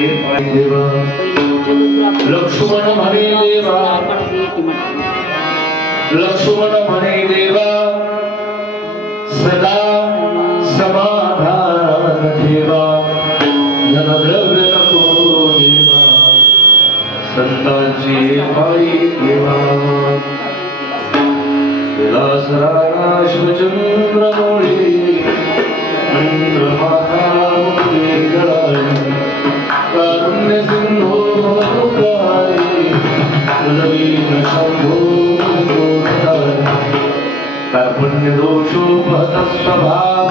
देवा लक्ष्मण म्हणे देवा लक्ष्मण म्हणे देवा सदा समाधान ठेवा धनद्रव्य नको देवा संतांची पायी देवा विलासराणा शिवचंद्रमौळी इंद्रमाता मुले गळाली कारुण्य सिंधो भवतुकारे नवीन शंभो कार्पण्य दोषोपहत स्वभाव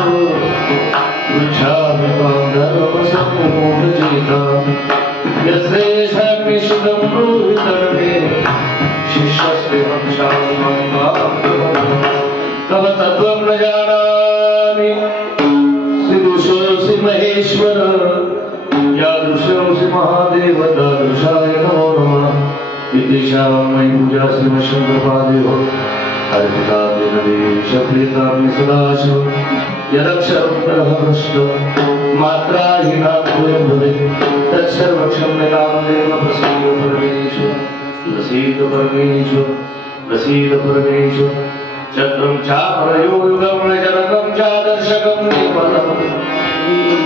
पृच्छामि त्वां धर्मसम्मूढचेता यस्ते शाग्निशितं रोहितर्णे शिष्यस्ते तव तत्त्वं न जानामि श्रीदुषोऽसि महेश्वर यादृशोऽसि महादेव तादृशाय नमो नमः विदेशां मयि पूजा श्रीमशङ्करपादेव हरिता दिनदेश प्रीतामि सदाशिव यदक्षरं भ्रष्ट मात्राहीना भवेत् तत्सर्वं क्षम्यतां देव प्रसीद परमेश्वर प्रसीद परमेश्वर प्रसीद परमेश्वर चक्रं चापरयोगं जनकं चादर्शकं निर्मलं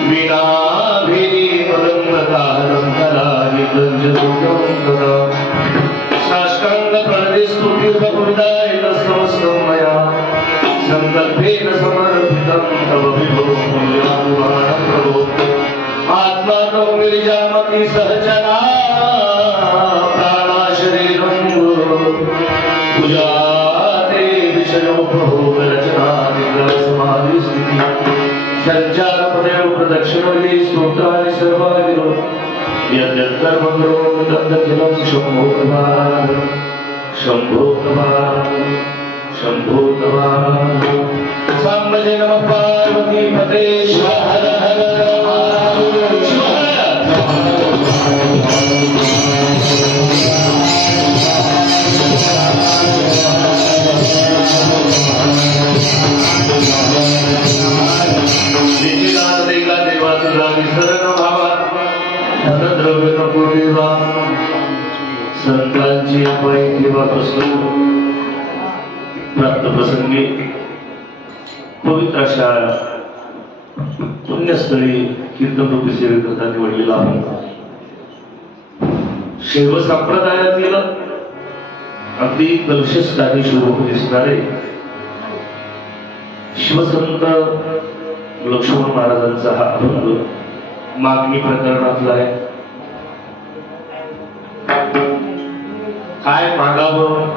वीणाभिनिपदं कलानितं च दुर्गं तदा साष्टांग प्रणतिस्तुतिर्बहुविधाय तत्समस्तं मया संकल्पेन समर्पितं तव विभो मूल्यानुमानं प्रभो आत्मानं गिरिजामति सहचरा प्राणाशरीरं पूजाते विषयो प्रभो रचना निग्रहसमाधिस्थिति संचारपदेव प्रदक्षिणोली स्तोत्राणि सर्वागिरो यद्यत्कर्मकरो तदखिलं शम्भो तवार शम्भो तवार शम्भो तवार साम्बजे नमः पार्वती पते शिव हर हर शिव संतांची पायी देवापासून प्राप्त प्रसंगी पवित्र अशा पुण्यस्थळी कीर्तनरूपी सेवेकरता निवडलेला आहे. शैव संप्रदायातील अगदी कलशस्थानी स्वरूप दिसणारे शिवसंत लक्ष्मण महाराजांचा हा अभंग मागणी प्रकरणातला आहे. काय मागावं,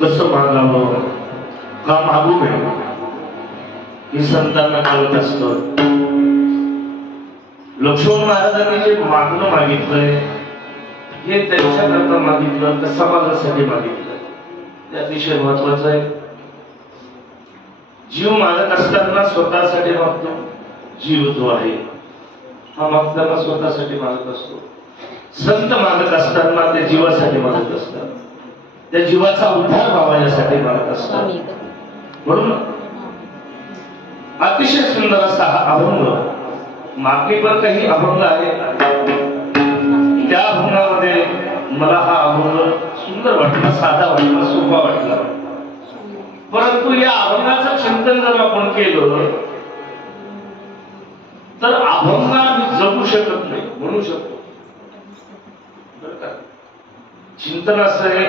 कसं मागावं, का मागू नये हे संतांना कळत असतं. लक्ष्मण महाराजांनी जे मागणं मागितलंय हे त्यांच्याकरता मागितलं तर समाजासाठी मागितलं ते अतिशय महत्वाचं आहे. जीव मागत असताना स्वतःसाठी मागतो. जीव जो आहे हा मागताना स्वतःसाठी मागत असतो. संत मागत असताना ते जीवासाठी मागत असतात. त्या जीवाचा उद्धार व्हावा यासाठी मागत असतात. म्हणून अतिशय सुंदर असा हा अभंग मागणीपर काही अभंग आहे. त्या अभंगामध्ये मला हा अभंग सुंदर वाटला, साधा वाटला, सोपा वाटला. परंतु या अभंगाचं चिंतन जर आपण केलं तर अभंग आम्ही जगू शकत नाही, म्हणू शकतो. चिंतन असं आहे,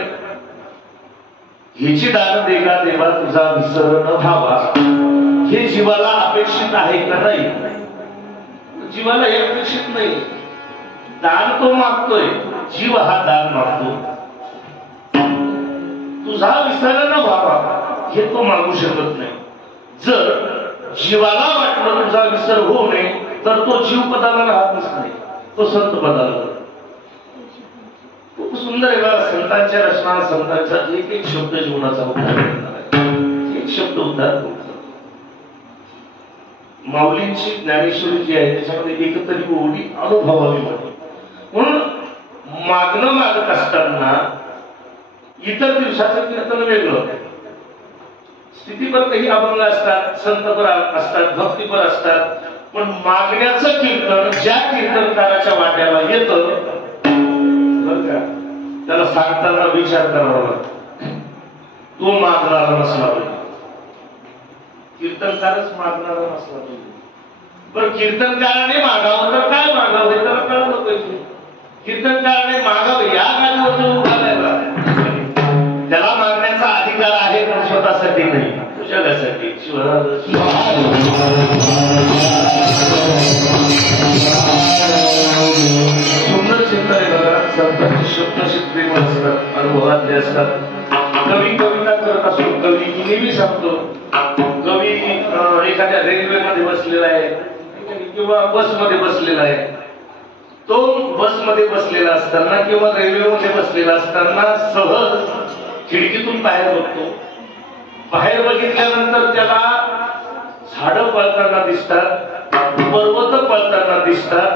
ह्याची दान देगा देवा तुझा विसर न व्हावा हे जीवाला अपेक्षित आहे का नाही? जीवाला हे अपेक्षित नाही. दान तो मागतोय, जीव हा दान मागतो. तुझा विसर न व्हावा हे तो मागू शकत नाही. जर जीवाला वाटलं तुझा विसर होऊ नये तर तो जीव पदाला राहतच नाही, तो संत पदाला. खूप सुंदर आहे बघा संतांच्या रचना. संतांचा एक एक शब्द जीवनाचा उद्धार करणार आहे. एक शब्द उद्धार करतो. माऊलींची ज्ञानेश्वरी जी आहे त्याच्यामध्ये एकतरी ओढी अनुभवावी म्हणून मागणं मागत असताना इतर दिवसाचं कीर्तन वेगळं, स्थितीपर काही अभंग असतात, संतपर असतात, भक्तीपर असतात, पण मागण्याचं कीर्तन ज्या कीर्तनकाराच्या वाट्याला येतं बर का, त्याला सांगताना विचार करावा लागतो. तो मागणारा नसला पाहिजे, कीर्तनकारच मागणारा नसला पाहिजे. बरं, कीर्तनकाराने मागावं तर काय मागावं हे त्याला कळलं पाहिजे. कीर्तनकाराने मागावं या गाडीवर उभारायला त्याला मागण्याचा अधिकार आहे, पण स्वतःसाठी नाही, जगासाठी. सुंदर चिंतन आहे बघा. संतांचे शब्द प्रेम असतात, अनुभवातले असतात. कवी कविता करत असतो, कवी नेहमी सांगतो, कवी एखाद्या रेल्वेमध्ये बसलेला आहे किंवा बसमध्ये बसलेला आहे. तो बसमध्ये बसलेला असताना किंवा रेल्वेमध्ये बसलेला असताना सहज खिडकीतून बाहेर बघतो. बाहेर बघितल्यानंतर त्याला झाडं पळताना दिसतात, पर्वत पळताना दिसतात.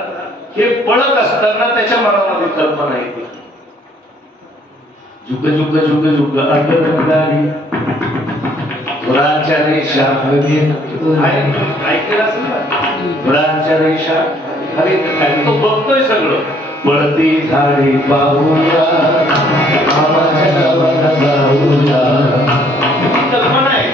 हे पळत असताना त्याच्या मनामध्ये कल्पना येते, झुक झुक झुक झुक अंतरंगारी फुलांच्या रेषा ऐकलं असेल ना, फुलांच्या रेषा. अरे तो बघतोय सगळं. पळती झाडी पाहूया, कल्पना आहे,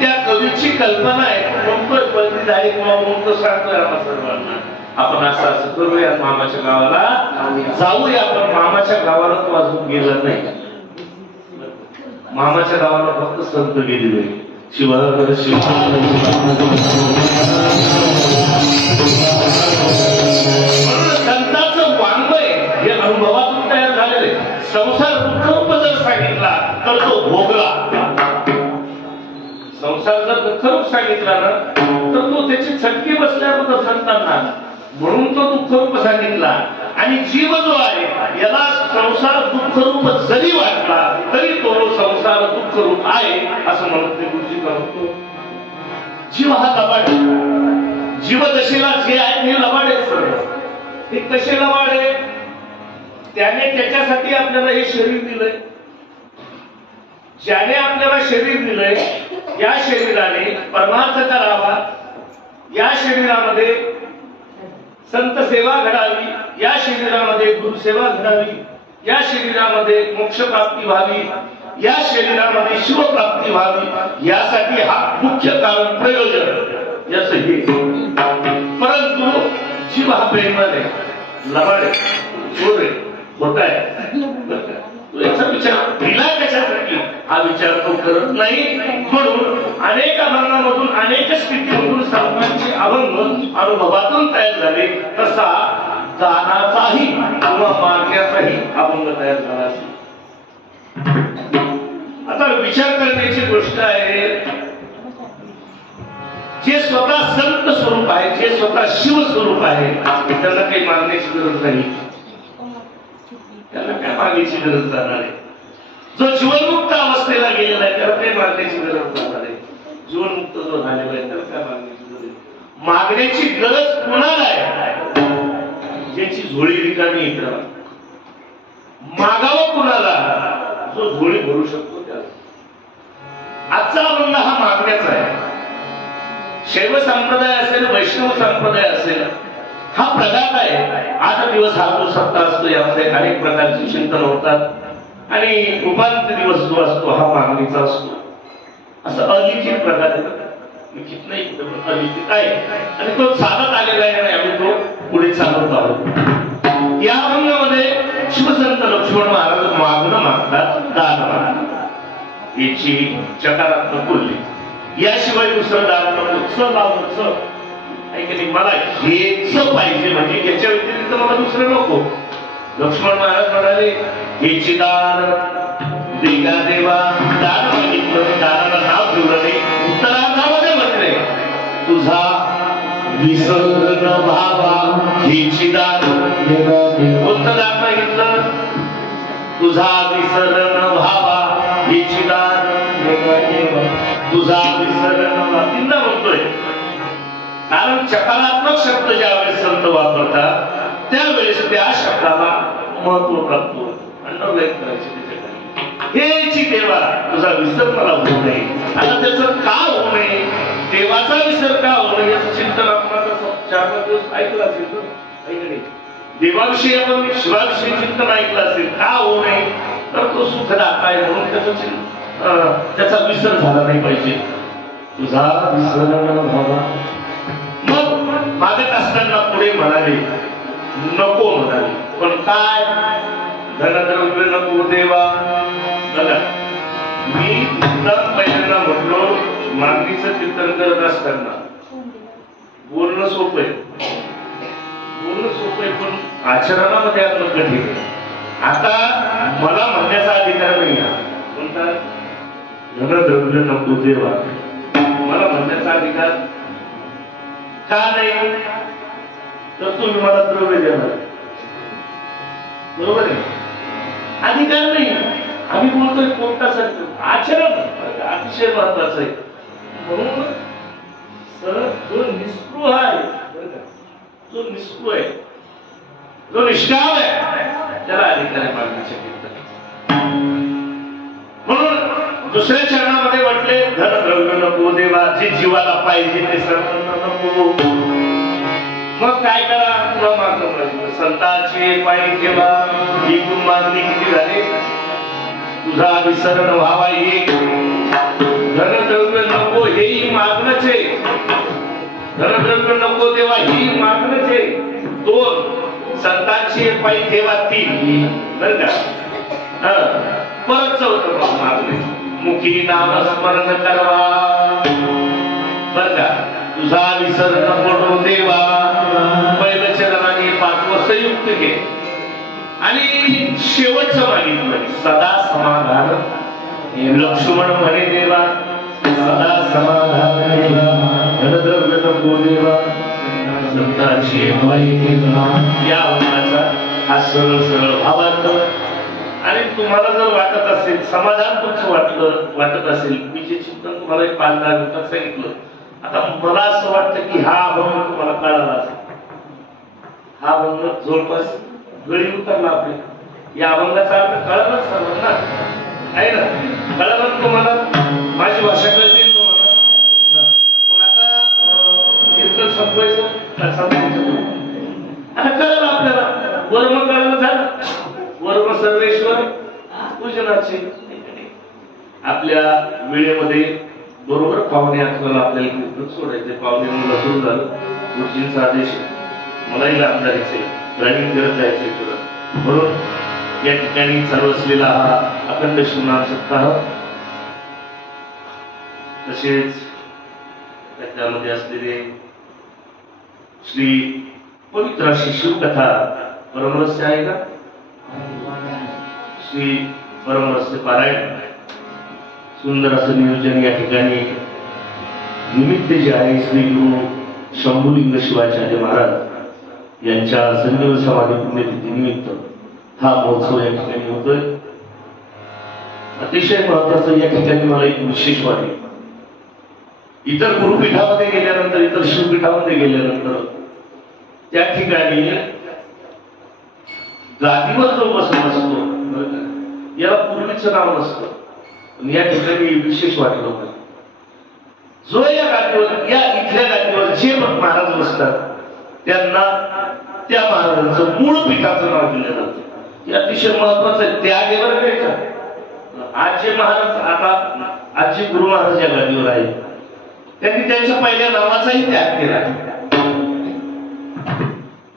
त्या कवीची कल्पना आहे. म्हणतोय पळती झाडी पाहून तो सांगतोय आम्हा सर्वांना, आपण असं असं करूया, मामाच्या गावाला जाऊया. पण मामाच्या गावाला तो अजून गेला नाही. मामाच्या गावाला फक्त संत गेलेले. शिवार संतांचं वाङ्मय हे अनुभवातून तयार झालेले. संसार दुःखरूप जर सांगितला तर तो भोगला. संसार जर दुःखरूप सांगितला ना तर तो त्याची चटकी बसल्याबद्दल संतांना, म्हणून तो दुःखरूप सांगितला. आणि जीव जो आहे याला संसार दुःखरूप जरी वाटला तरी तो संसार दुःखरूप आहे असं म्हणते गुरुजी करतो. जीव हा लबाड, जीवदशेला जे आहे हे लबाड आहे. हे कसे लबाड आहे? त्याने त्याच्यासाठी आपल्याला हे शरीर दिलंय. ज्याने आपल्याला शरीर दिलंय, या शरीराने परमार्थ करावा, या शरीरामध्ये संत सेवा घडावी, या शरीरामध्ये गुरुसेवा घडावी, या शरीरामध्ये मोक्ष प्राप्ती व्हावी, या शरीरामध्ये शिवप्राप्ती व्हावी, यासाठी हा मुख्य कारण प्रयोजन याच हे. परंतु जीव हा प्रेमळ आहे, लबाड आहे, चोर आहे, खोटा आहे. याचा विचार दिला कशासाठी हा विचार तो करत नाही. म्हणून अनेक अभंगामधून अनेक स्थितीमधून संतांचे अभंग अनुभवातून तयार झाले. तसा दानाचाही किंवा मागण्याचाही अभंग तयार झाला. आता विचार करण्याची गोष्ट आहे, जे स्वतः संत स्वरूप आहे, जे स्वतः शिव स्वरूप आहे, त्यांना काही मागण्याची गरज नाही. त्याला काय मागण्याची गरज जाणार आहे? जो जीवनमुक्त अवस्थेला गेलेला आहे त्याला काही मागण्याची गरज जाणार आहे. जीवनमुक्त जो झालेला आहे त्याला काय मागण्याची गरज? मागण्याची गरज कुणाला आहे? ज्याची झोळी रिकामी आहे त्याला. मागावं कुणाला? जो झोळी भरू शकतो त्याला. आजचा अभंग हा मागण्याचा आहे. शैव संप्रदाय असेल, वैष्णव संप्रदाय असेल, हा प्रघात आहे. 8 दिवस हा जो सप्ताह असतो यामध्ये अनेक प्रकारचे चिंतन होतात आणि उपांत्य दिवस जो असतो हा मागणीचा असतो. असं अलिखित प्रघात आहे, लिखित नाही, अलिखित आहे आणि तो चालत आलेला आहे आणि आम्ही तो पुढे चालत आहोत. या अभंगामध्ये शिवसंत लक्ष्मण महाराज मागणं मागतात, दान मागतात. याची चकारात्मक बोलली. याशिवाय दुसरं दान नको, च लावलं च. मला हेच पाहिजे, म्हणजे याच्या व्यतिरिक्त मला दुसरं नको. लक्ष्मण महाराज म्हणाले, हेची दान देगा देवा. दान मागितलं, दानाला नाव ठेवलं नाही. उत्तरार्धामध्ये म्हटले, तुझा विसर न भावा हेची दान. उत्तरार्ध मागितलं, तुझा विसर न भावा हेची दान. तुझा विसर न भावा तीनदा म्हणतोय. कारण चकारात्मक शब्द ज्यावेळेस संत वापरतात त्यावेळेस त्या शब्दाला महत्व प्राप्त होतं. अंडरलाईन करायचे त्याच्याकडे. हेची देवा तुझा विसर मला होऊ नये. आता त्याचं का होऊ नये? देवाचा विसर का होऊ नये 4-5 दिवस ऐकलं असेल तर ऐकले देवाविषयी आपण शिवाविषयी चिंतन ऐकलं असेल का होऊ नये तर तो सुखदाता आहे म्हणून त्याचा विसर झाला नाही पाहिजे तुझा विसर व्हावा मग मागत असताना पुढे म्हणाले नको म्हणाले पण काय धनद्रव्य नको देवा बघा मी तुमचा पहिल्यांदा म्हटलो मागणीचं कीर्तन करत असताना बोलणं सोपं आहे पण आचरणामध्ये आपलं कठीण आहे आता मला म्हणण्याचा अधिकार नाही कोणता धनद्रव्य नको देवा मला म्हणण्याचा अधिकार का नाही तर तुम्ही मला द्रव्य देणार बरोबर आहे अधिकार नाही आम्ही बोलतोय पोटासाठी आचरण अतिशय महत्वाचं आहे म्हणून जो निस्पृह आहे जो निस्पृह आहे जो निष्काम आहे त्याला अधिकार आहे मागणीच्या कीर्तनाचा म्हणून दुसऱ्या चरणामध्ये म्हटले धन द्रव्य नको देवा जे जीवाला पाहिजे ते सर्व नको मग काय करा तुला मागणं संतांची पायी ठेवा एकूण मागणी किती झाली तुझा विसरण व्हावा एक धनद्रव्य नको हेही मागणंच आहे धनद्रव्य नको देवा ही मागणंच आहे 2 संतांची पायी ठेवा 3 बर का परत 4 मागणे मुखी नाम स्मरण करवा बर का तुझा विसर नको देवा पहिलं चरण आणि 5वं संयुक्त घे आणि शेवटचं मागितलं सदा समाधान लक्ष्मण म्हणे देवा सदा समाधान धनद्रव्य नको देवा संतांची या वचनाचा हा सरळ भावार्थ आणि तुम्हाला जर वाटत असेल समाधान तुमचं वाटत असेल मी जे चिंतन तुम्हाला 5-10 मिनिटात सांगितलं आता मला असं वाटतं की हा अभंग तुम्हाला कळाला असेल हा अभंग जवळपास गळी उतरला आपल्या या अभंगाचा अर्थ कळालाच सर्वांना आहे ना कळालं तुम्हाला माझी भाषा कळते तुम्हाला मग आता कीर्तन संपवायचं का संपवायचं आता कळलं आपल्याला वर्म कळलं झालं वर्म सर्वेश्वर पूजनाचे आपल्या वेळेमध्ये बरोबर पावणे 8 आपल्याला कीर्तन सोडायचे पावणे 9 सुरू झालं गुरुजींचा आदेश मलाही लांब जायचंय रनिंग करत जायचंय तुला म्हणून या ठिकाणी चालू असलेला हा अखंड शिवनाम सप्ताह तसेच त्याच्यामध्ये असलेले श्री पवित्र अशी शिवकथा परमरस्य आहे का श्री परमरस्य पारायण सुंदर असं नियोजन या ठिकाणी निमित्त जे आहे श्री गुरु शंभुलिंग शिवाचार्य महाराज यांच्या संजीवन समाधी पुण्यतिथी निमित्त हा महोत्सव या ठिकाणी होतोय अतिशय महत्वाचं या ठिकाणी मला एक विशेष वाटेल इतर गुरुपीठामध्ये गेल्यानंतर इतर शिवपीठामध्ये गेल्यानंतर त्या ठिकाणी गादीवर जो बसला असतो याला पूर्वीचं नाव नसतं या ठिकाणी विशेष वाटलं होतं जो या गादीवर या इथल्या गादीवर जे महाराज बसतात त्यांना त्या महाराजांचं मूळ पीठाचं नाव दिलं जातं हे अतिशय महत्वाचं आहे त्यागेवर घ्यायचं आज जे महाराज आता आज जे गुरु महाराज या गादीवर आहेत त्यांनी त्यांच्या पहिल्या नावाचाही त्याग केला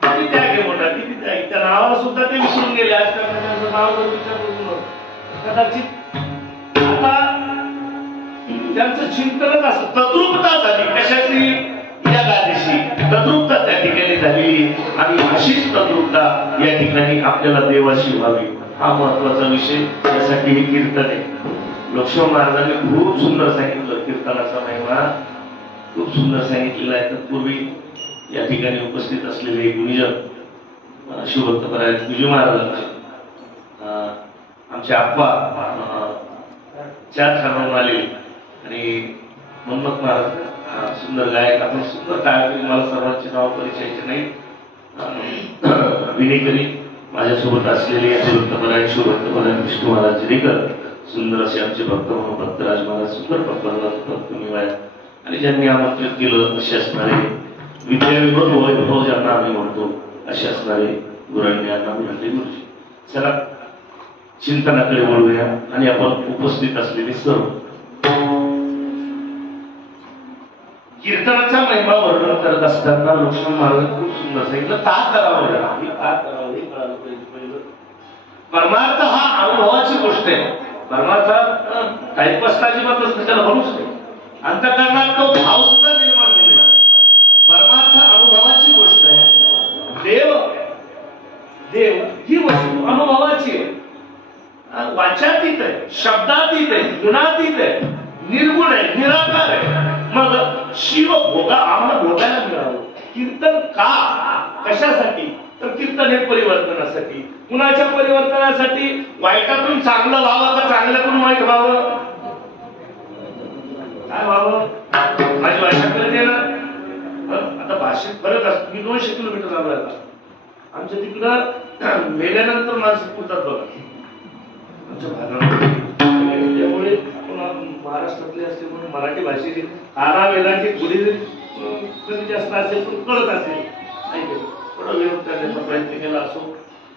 किती त्याग आहे मोठा किती त्याग त्या नावाला सुद्धा ते विसरून गेले आजकाल त्यांचं नाव जर विचारलं कदाचित आता त्यांचं चिंतनच असं तद्रुपता झाली कशाची या गादीशी तद्रुपता त्या ठिकाणी झाली आणि अशीच तद्रुपता या ठिकाणी आपल्याला देवाशी व्हावी हा महत्वाचा विषय त्यासाठी हे कीर्तन आहे लक्ष्मण महाराजांनी खूप सुंदर सांगितलं कीर्तनाचा महिमा खूप सुंदर सांगितलेला आहे तत्पूर्वी या ठिकाणी उपस्थित असलेले गुणीजन शिवभक्तपरायण विजू महाराजांचे आमचे आप्पा 4 ठाण्याहून आले आणि मन्मथ महाराज सुंदर गायक आपण सुंदर टाळकरी मला सर्वांचे नाव परिचयाचे नाही विनेकरी माझ्यासोबत असलेले शिवभक्तपरायण शिवभक्तपरायण विष्णू महाराज जिरेकर सुंदर असे आमचे भक्त म्हणून भक्तराज महाराज सुंदर भक्त निवाय आणि ज्यांनी आमंत्रित केलं असे असणारे विद्याविभव वैभव ज्यांना आम्ही म्हणतो असे असणारे गुरांनी यांना गुरांनी गुरुजी. चला चिंतनाकडे वळूया आणि आपण उपस्थित असलेले सर्व कीर्तनाचा महिमा वर्णन करत असताना लक्ष्मण महाराज खूप सुंदर सांगितलं का करावं का करावं हे कळालं पाहिजे. पहिलं परमार्थ हा अनुभवाची गोष्ट आहे. परमार्थ टाईपस्ट अजिबातच त्याला म्हणूच नाही. अंतःकरणात तो भाव सुद्धा निर्माण होईल. परमार्थ अनुभवाची गोष्ट आहे. देव ही वस्तू अनुभवाची आहे. वाचातीत आहे, शब्दातीत आहे, गुणातीत आहे, निर्गुण आहे, निराकार आहे. मग शिव भोगा आम्हाला भोगायला मिळावं. कीर्तन का कशासाठी तर कीर्तन हे परिवर्तनासाठी. कुणाच्या परिवर्तनासाठी? वाईटातून चांगलं व्हावं का चांगल्यातून वाईट व्हावं? काय व्हावं? माझी भाषा कळते ना. आता भाषेत फरक असतो. मी 200 किलोमीटर लांब राहतो. आमच्या तिकडं मेल्यानंतर माणसं पुरतात बघा आमच्या भागामध्ये. त्यामुळे महाराष्ट्रातले असते म्हणून मराठी भाषेची आरा वेलांची थोडी कमी जास्त असेल पण कळत असेल. थोडा विरोध करण्याचा प्रयत्न केला असो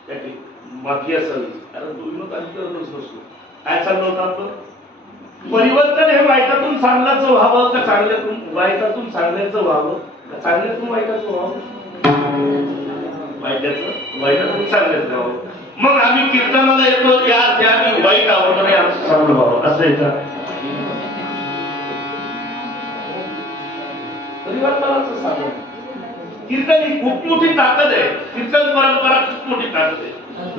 त्याची माफी असावी. कारण तो विनोद आधी करतच नसतो. काय चाललं होतं आपण? परिवर्तन हे वाईटातून चांगल्याचं व्हावं का चांगल्यातून वाईटातून चांगल्याचं व्हावं का चांगल्यातून वाईटाचं व्हावं? वाईटातून चांगल्याचं व्हावं. मग आम्ही कीर्तनाला येतो या अर्थाने वाईट आवडतं नाही आमचं चांगलं व्हावं असं आहे का? परिवर्तनाचं साधन कीर्तन ही खूप मोठी ताकद आहे. कीर्तन परंपरा खूप मोठी ताकद आहे.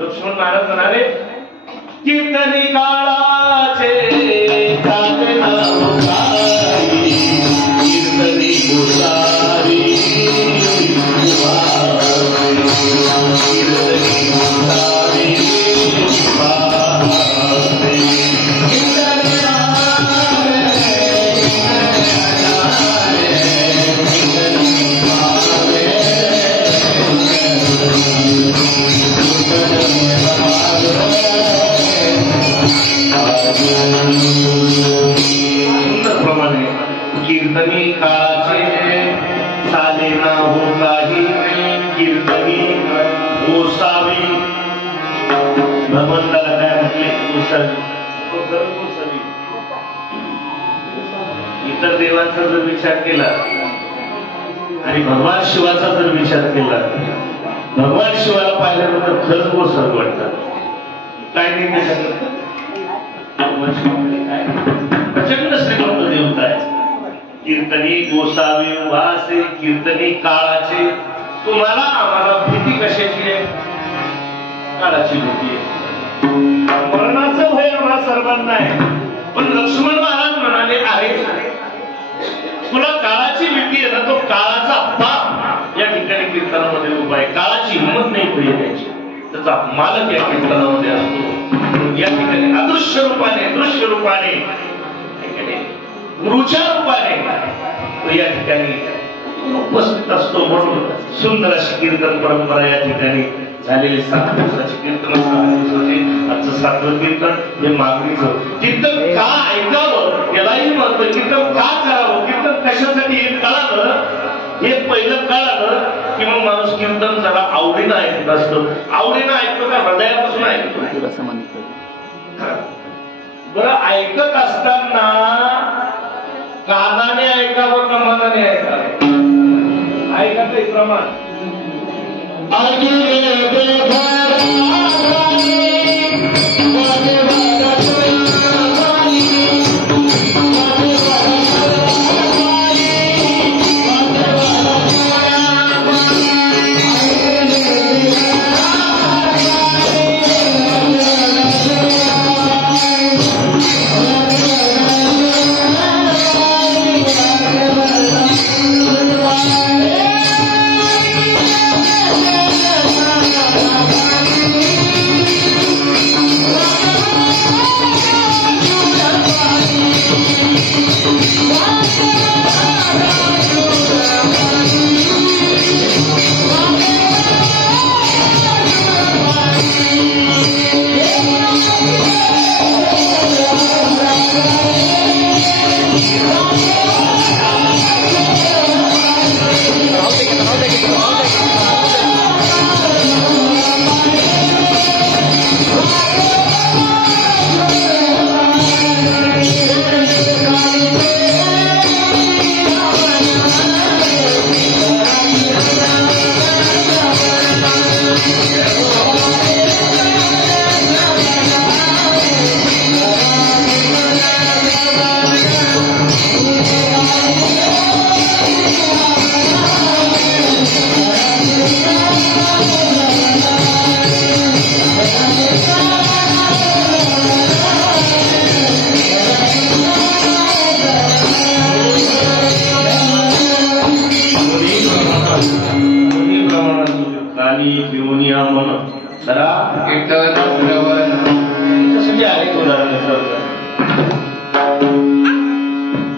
लक्ष्मण महाराज म्हणाले कीर्तनी काळाचे कीर्तनी गोसावी कीर्तनी काळाचे चाले ना हो काही कीर्तनी गोसावी. भगवंताला काय म्हटले? गोसावी. इतर देवांचा जर विचार केला आणि भगवान शिवाचा जर विचार केला, भगवान शिवाला पाहिल्यानंतर खरंच गोसावी वाटतात. काय नाही त्याच्याकडे प्रचंड श्रीमंत देवता आहे. कीर्तनी गोसावी वासे कीर्तनी काळाचे. तुम्हाला आम्हाला भीती कशाची आहे? काळाची भीती आहे. मरणाचं भय आम्हाला सर्वांना आहे. पण लक्ष्मण महाराज म्हणाले आहे तुला काळाची भीती आहे ना, तो काळाचा बाप या ठिकाणी कीर्तनामध्ये उभा आहे. काळाची हिंमत नाही भय द्यायची. त्याचा मालक या कीर्तनामध्ये असतो. या ठिकाणी अदृश्य रूपाने दृश्य रूपाने गुरुच्या रूपाने तो या ठिकाणी उपस्थित असतो. म्हणून सुंदर अशी कीर्तन परंपरा या ठिकाणी झालेली. 7 दिवसाची कीर्तन, 6 दिवसाची. आजचं 7वं कीर्तन हे मागणीचं. कीर्तन का ऐकावं यालाही महत्व. कीर्तन का करावं, कीर्तन कशासाठी हे कळालं, हे पहिलं कळालं की मग माणूस कीर्तन जरा आवडीनं ऐकत असतो. आवडीनं ऐकतो का हृदयापासून ऐकतो? बरं ऐकत असताना कानाने ऐकावं का मनाने ऐकावं? ऐकायचं प्रमाण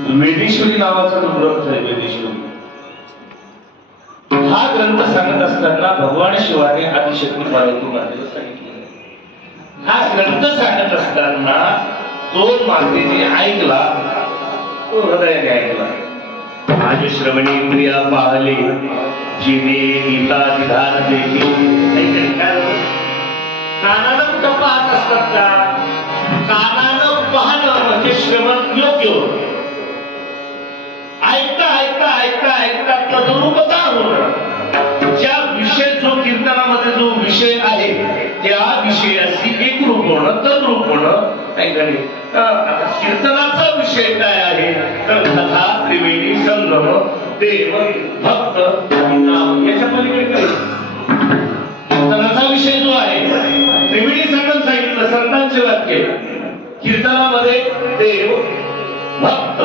वेदेश्वरी नावाचा जो ग्रंथ आहे, वेदेश्वरी हा ग्रंथ सांगत असताना भगवान शिवाने आदिशक्ती पार्वती मातेला सांगितलं. हा ग्रंथ सांगत असताना तो मातेने ऐकला, तो हृदयाने ऐकला. आज श्रवणी प्रिया पाहले जिने गीता विधान देखील. कानानं कुठं पाहत असतात का? कानानं पाहणं म्हणजे श्रवण योग्य. ऐकता ऐकता ऐकता ऐकता तद्रूपता होणं. ज्या विषय जो कीर्तनामध्ये जो विषय आहे त्या विषयाची एकरूप होणं, तद्रूप होणं. कीर्तनाचा विषय काय आहे तर कथा, त्रिवेणी, संगम, देव, भक्त आणि नाम. याच्या पलीकडे काय? कीर्तनाचा विषय जो आहे, त्रिवेणी संगम सांगितलं, संतांचे वाक्य. कीर्तनामध्ये देव, भक्त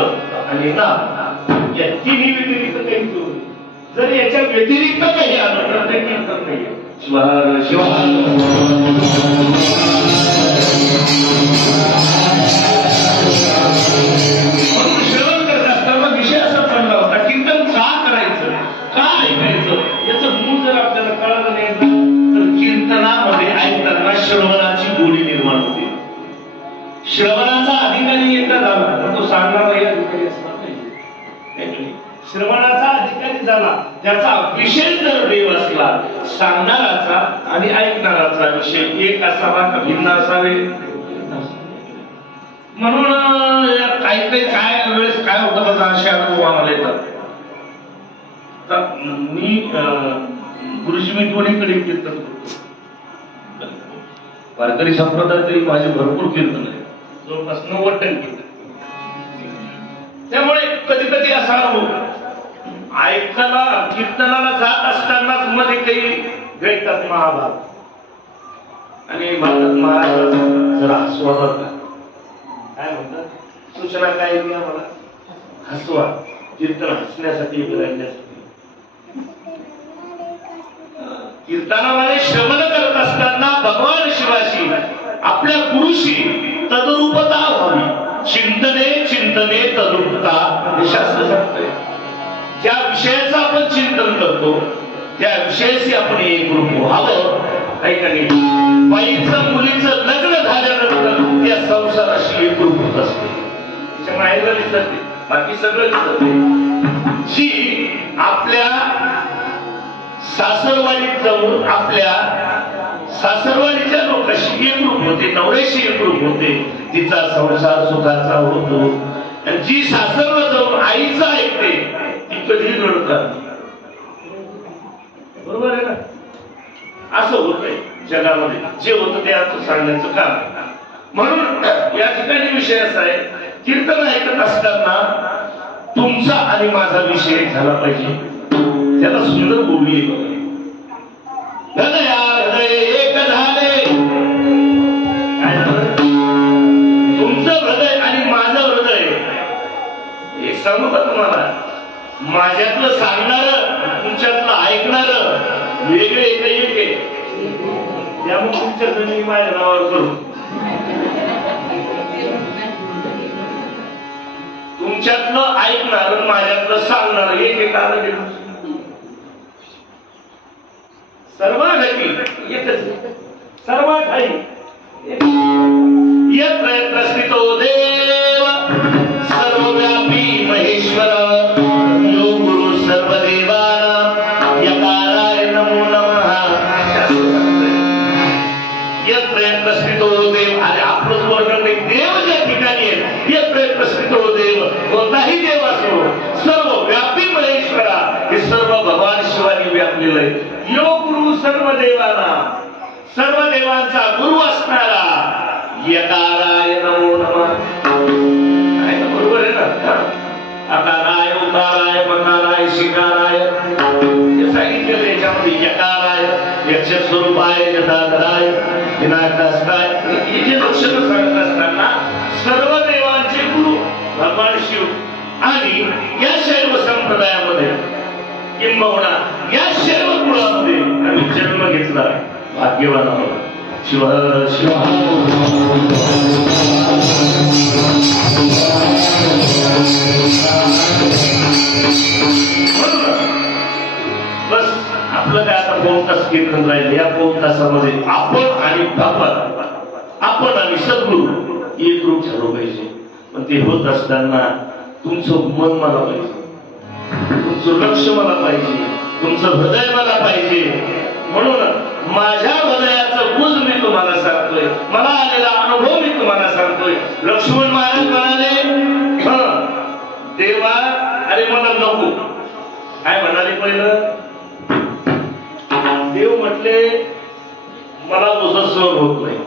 आणि नाम या तिन्ही व्यतिरिक्त काही जोड. जर याच्या व्यतिरिक्त काही आलं तर ते कीर्तन नाही. शिवार शिवार म्हणून श्रवण करत असताना विषय असा पडला होता, कीर्तन का करायचं, का ऐकायचं, याचं मूळ जर आपल्याला कळालं नाही तर कीर्तनामध्ये ऐकताना श्रवणाची गोडी निर्माण होते. श्रवणाचा अधिकारी एकदा झाला पण तो सांगणारा अधिकारी असणार नाही. श्रवणाचा अधिकारी झाला त्याचा विषय जर देव असला, सांगणाराचा आणि ऐकणाराचा विषय एक असावा का भिन्न असावे. म्हणून काही काही काय वेळेस काय होतं बघा, असे अनुभव आम्हाला येतात. मी गुरुजी मी दोन्हीकडे कीर्तन करतो. वारकरी संप्रदाय तरी माझे भरपूर कीर्तन आहे, जवळपास 90% कीर्तन. त्यामुळे कधी कधी असा अनुभव ऐकायला कीर्तनाला जात असतानाच मध्ये काही गायतात महाभारत आणि भारतात महाराष्ट्रात जरा हसवा. काय म्हणतात, सूचना काय दिली आम्हाला? हसवा. कीर्तन हसण्यासाठी, रंगण्यासाठी. कीर्तनामध्ये श्रवण करत असताना भगवान शिवाशी, आपल्या गुरुशी तद्रूपता व्हावी. चिंतने चिंतने तद्रूपता हे शास्त्र सांगतंय. ज्या विषयाचं आपण चिंतन करतो त्या विषयाशी आपण एकरूप व्हावं. काही बाईचं मुलीचं लग्न झाल्यानंतर त्या संसाराशी एकरूप होत असते. तिच्या माहेरला दिसते, बाकी सगळं दिसते. जी आपल्या सासरवाडीत जाऊन आपल्या सासरवाडीच्या लोकांशी एकरूप होते, नवऱ्याशी एकरूप होते, तिचा संसार सुखाचा होतो. आणि जी सासरला जाऊन आईचं ऐकते ती कधीही रडतात. बरोबर आहे ना? असं होतंय जगामध्ये. जे होतं ते आता सांगण्याचं काम. म्हणून या ठिकाणी विषय असा आहे, कीर्तन ऐकत असताना तुमचा आणि माझा विषय झाला पाहिजे. त्याला सुंदर बोलली आहे. हृदया हृदय एक झाले. काय झालं? तुमचं हृदय आणि माझं हृदय एक सांगू का तुम्हाला? माझ्यातलं सांगणार, तुमच्यातलं ऐकणार वेगळे एक आहे. त्यामुळे तुमच्या जमिनी माझ्या नावावर करू. तुमच्यातलं ऐकणार, माझ्यातलं सांगणार एक आलं. सर्वाघटी एकच, सर्वाठाई यत्र यत्र स्थितो देव सर्वव्यापी महेश्वर यो गुरु सर्वदेवानां यकाराय नमो नमः. यत्र यत्र स्थितो देव. अरे आपलं वर्णन नाही, देव ज्या ठिकाणी आहे यत्र यत्र स्थितो देव, कोणताही देव असो, सर्वव्यापी महेश्वरा हे सर्व भगवान शिवानी व्यापलेलं आहे. यो गुरु सर्व देवाना, सर्व देवांचा गुरु असणारा यकाराय नमो नमः. बरोबर आहे ना? अकाराय, उकाराय, मकाराय, शिकाराय हे सांगितलेलं. याच्यामध्ये यकाराय, यक्ष स्वरूपाय, जटाधराय, विनायकास्ताय हे जे लक्षणं सांगत असताना सर्व देवांचे गुरु भगवान शिव. आणि या शैव संप्रदायामध्ये किंबहुना या शैव कुळामध्ये आम्ही जन्म घेतला. भाग्यवान आहोत. शिवहर बस आपलं काय आता 2 तास कीर्तन राहिले. या 2 तासामध्ये आपण आणि बाबा, आपण आणि सद्गुरू एक रूप झालो पाहिजे. पण ते होत असताना तुमचं मन मला पाहिजे, तुमचं लक्ष मला पाहिजे, तुमचं हृदय मला पाहिजे. म्हणून माझ्या हृदयाचं गुज मी तुम्हाला सांगतोय, मला आलेला अनुभव मी तुम्हाला सांगतोय. लक्ष्मण महाराज म्हणाले देवा अरे मला नको. काय म्हणाले पहिलं? देव म्हटले मला तुझं सहन होत नाही.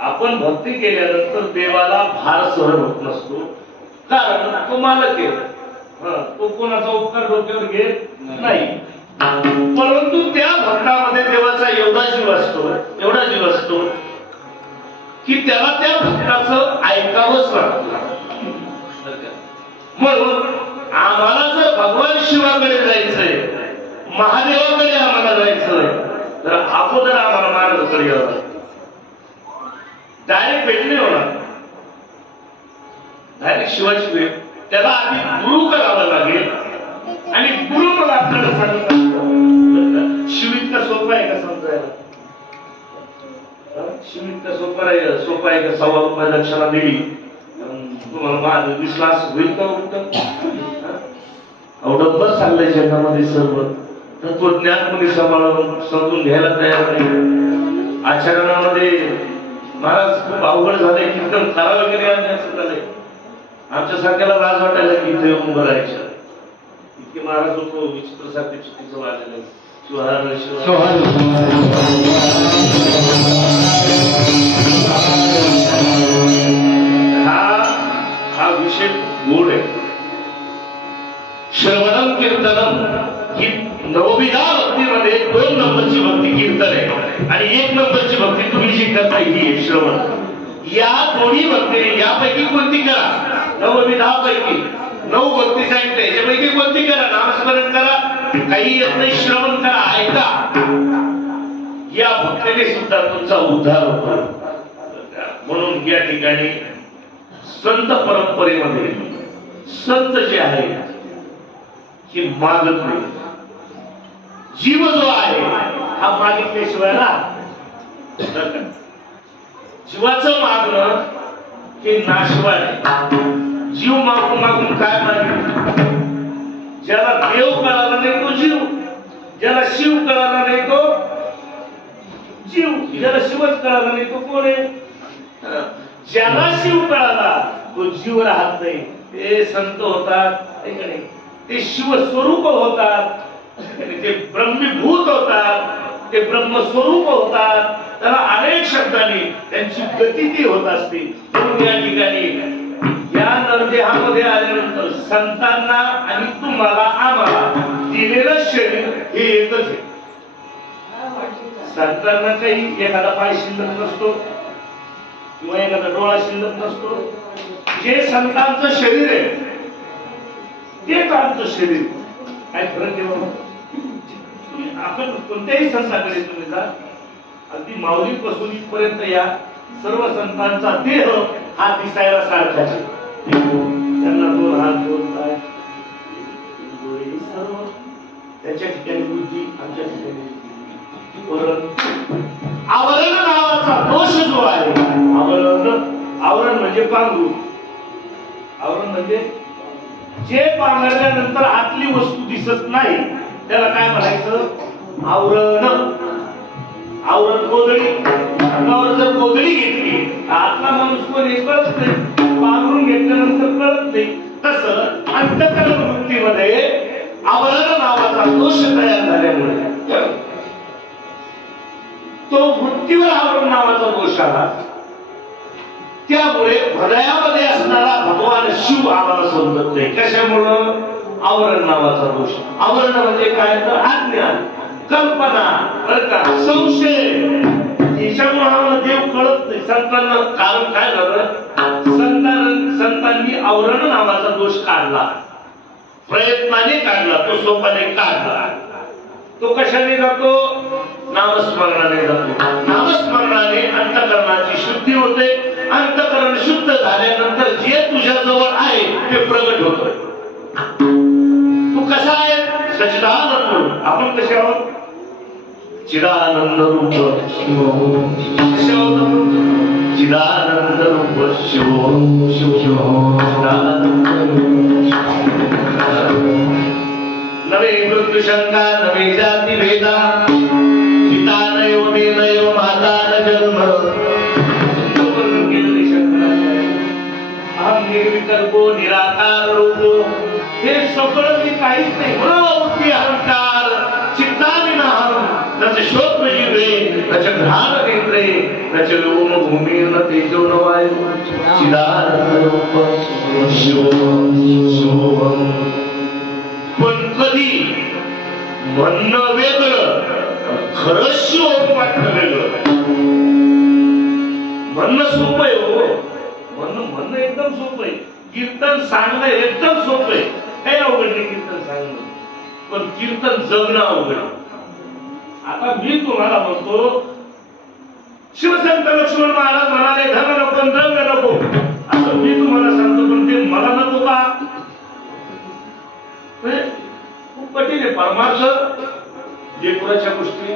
आपण भक्ती केल्यानंतर देवाला भार सहन होत नसतो, कारण तो मालक आहे. तो कोणाचा उपकार डोक्यावर घेत नाही. परंतु त्या भक्तामध्ये देवाचा एवढा जीव असतो की त्याला त्या भक्ताचं ऐकावंच लागतं. म्हणून आम्हाला जर भगवान शिवाकडे जायचंय, महादेवाकडे आम्हाला जायचंय, तर अगोदर आम्हाला महाराजांकडे यावं. डायरेक्ट भेट नाही होणार. डायरेक्ट शिवाची भेट त्याला आधी गुरु करावं लागेल. आणि गुरु मला आपल्याला सांगत शिव इतका सोपा आहे का समजायला? शिव इतका सोपा आहे का? 1.25 रुपये दक्षिणा दिली तुम्हाला 20 लाख होईल का? एवढं बस चाललंय जगामध्ये. सर्व तत्वज्ञान मध्ये सांभाळून समजून घ्यायला तयार नाही. आचरणामध्ये महाराज खूप अवघड झालंय. कीर्तन करावं वगैरे असं झालंय. आमच्या सारख्याला लाज वाटायला की इथे येऊन उभं राहायचं. इतके महाराज होतो विचित्र सारखे चुकीचं वाढलेलं. हा विषय गोड आहे. श्रवणम कीर्तनम ही 9विधा भक्तीमध्ये 2 नंबरची भक्ती कीर्तन आहे आणि 1 नंबरची भक्ती तुम्ही जी करता ही आहे श्रवण. या दोन्ही भक्तीने यापैकी कोणती करा. 9विधा पैकी 9 भक्ती सांगितले, याच्यापैकी कोणती करा. नामस्मरण करा, काही येत नाही, श्रवण करा, ऐका. या भक्तीने सुद्धा तुमचा उद्धार होतो. म्हणून या ठिकाणी संत परंपरेमध्ये संत जे आहे की मागत नाही. जीव जो आहे हा मागितल्याशिवाय जीवाचं मागणं हे नाशवान आहे. जीव मागून मागून काय मागितलं? ज्याला देव कळाला नाही तो जीव, ज्याला शिव कळाला नाही तो जीव, ज्याला शिवच कळाला नाही तो कोण आहे? ज्याला शिव कळाला तो जीव राहत नाही. ते संत होतात, ते शिवस्वरूप होतात, ते ब्रह्मीभूत होतात, ते ब्रह्मस्वरूप होतात. त्याला अनेक शब्दांनी त्यांची गती ती होत असते. म्हणून या ठिकाणी या नरदेहामध्ये आल्यानंतर संतांना आणि तुम्हाला आम्हाला दिलेलं शरीर हे एकच आहे. संतांना काही एखादा पाय शिल्लक नसतो किंवा एखादा डोळा शिल्लक नसतो. जे संतांचं शरीर आहे तेच आमचं शरीर. काय फरक आहे? आपण कोणत्याही संतांकडे तुम्ही जा, अगदी माऊलीपासून इथपर्यंत या सर्व संतांचा देह हा दिसायला सारखाच आहे. त्यांना 2 हात 2 पाय सर्व त्याच्या ठिकाणी बुद्धी, आमच्या ठिकाणी आवरण नावाचा दोष जो आहे. आवरण म्हणजे पांघरू. आवरण म्हणजे जे पांघरल्यानंतर आतली वस्तू दिसत नाही त्याला काय म्हणायचं? आवरण. आवरण गोधडी. अंगावर जर गोधडी घेतली आतला माणूस कोणी कळत नाही, पांघरून घेतल्यानंतर कळत नाही. तसं अंतःकरण वृत्तीमध्ये आवरण नावाचा दोष तयार झाल्यामुळे तो वृत्तीवर आवरण नावाचा दोष आला. त्यामुळे हृदयामध्ये असणारा भगवान शिव आम्हाला समजत नाही. कशामुळं? आवरण नावाचा दोष. आवरण म्हणजे काय? तर अज्ञान, कल्पना, संशय. याच्यामुळे आम्हाला देव कळत नाही. संतांना कारण काय झालं? संतांनी आवरण नावाचा दोष काढला, प्रयत्नाने काढला, तो सोपाने काढला. तो कशाने जातो? नामस्मरणाने जातो. नामस्मरणाने अंतःकरणाची शुद्धी होते. अंतःकरण शुद्ध झाल्यानंतर जे तुझ्या जवळ आहे ते प्रगट होतोय. तू कसा आहे? सच्चिदानंद. आपण कसे आहोत? चिदानंद रूप शिव. कसे आहोत? चिदानंद रूप शिव. नवे मृत्यू शंका नवे जाती भेदा पिता नयो नयो माता न जन्म निर्विकल्पो निराकार रूपो हे सगळं मी काहीच नाही. मनोवृत्ती अहंकार चित्ताविनाहं न च श्रोत्र जिह्वे न च घ्राण नेत्रे न च लोम भूमी न तेजो न वायु चिदानंद रूप शिवोहम. पण कधी म्हणणं वेगळं खरं शिवोहम वाटणं वेगळं. म्हणणं सोपं आहे हो. म्हणणं एकदम सोपं आहे. कीर्तन सांगणं एकदम सोपं आहे. काही अवघड नाही कीर्तन सांगणं. पण कीर्तन जगणं अवघड. आता मी तुम्हाला म्हणतो शिवसंत लक्ष्मण महाराज म्हणाले धन नको रंग नको असं मी तुम्हाला सांगतो. पण ते मला नको का? खूप कठीण आहे. परमार्थ जे कुणाच्या गोष्टी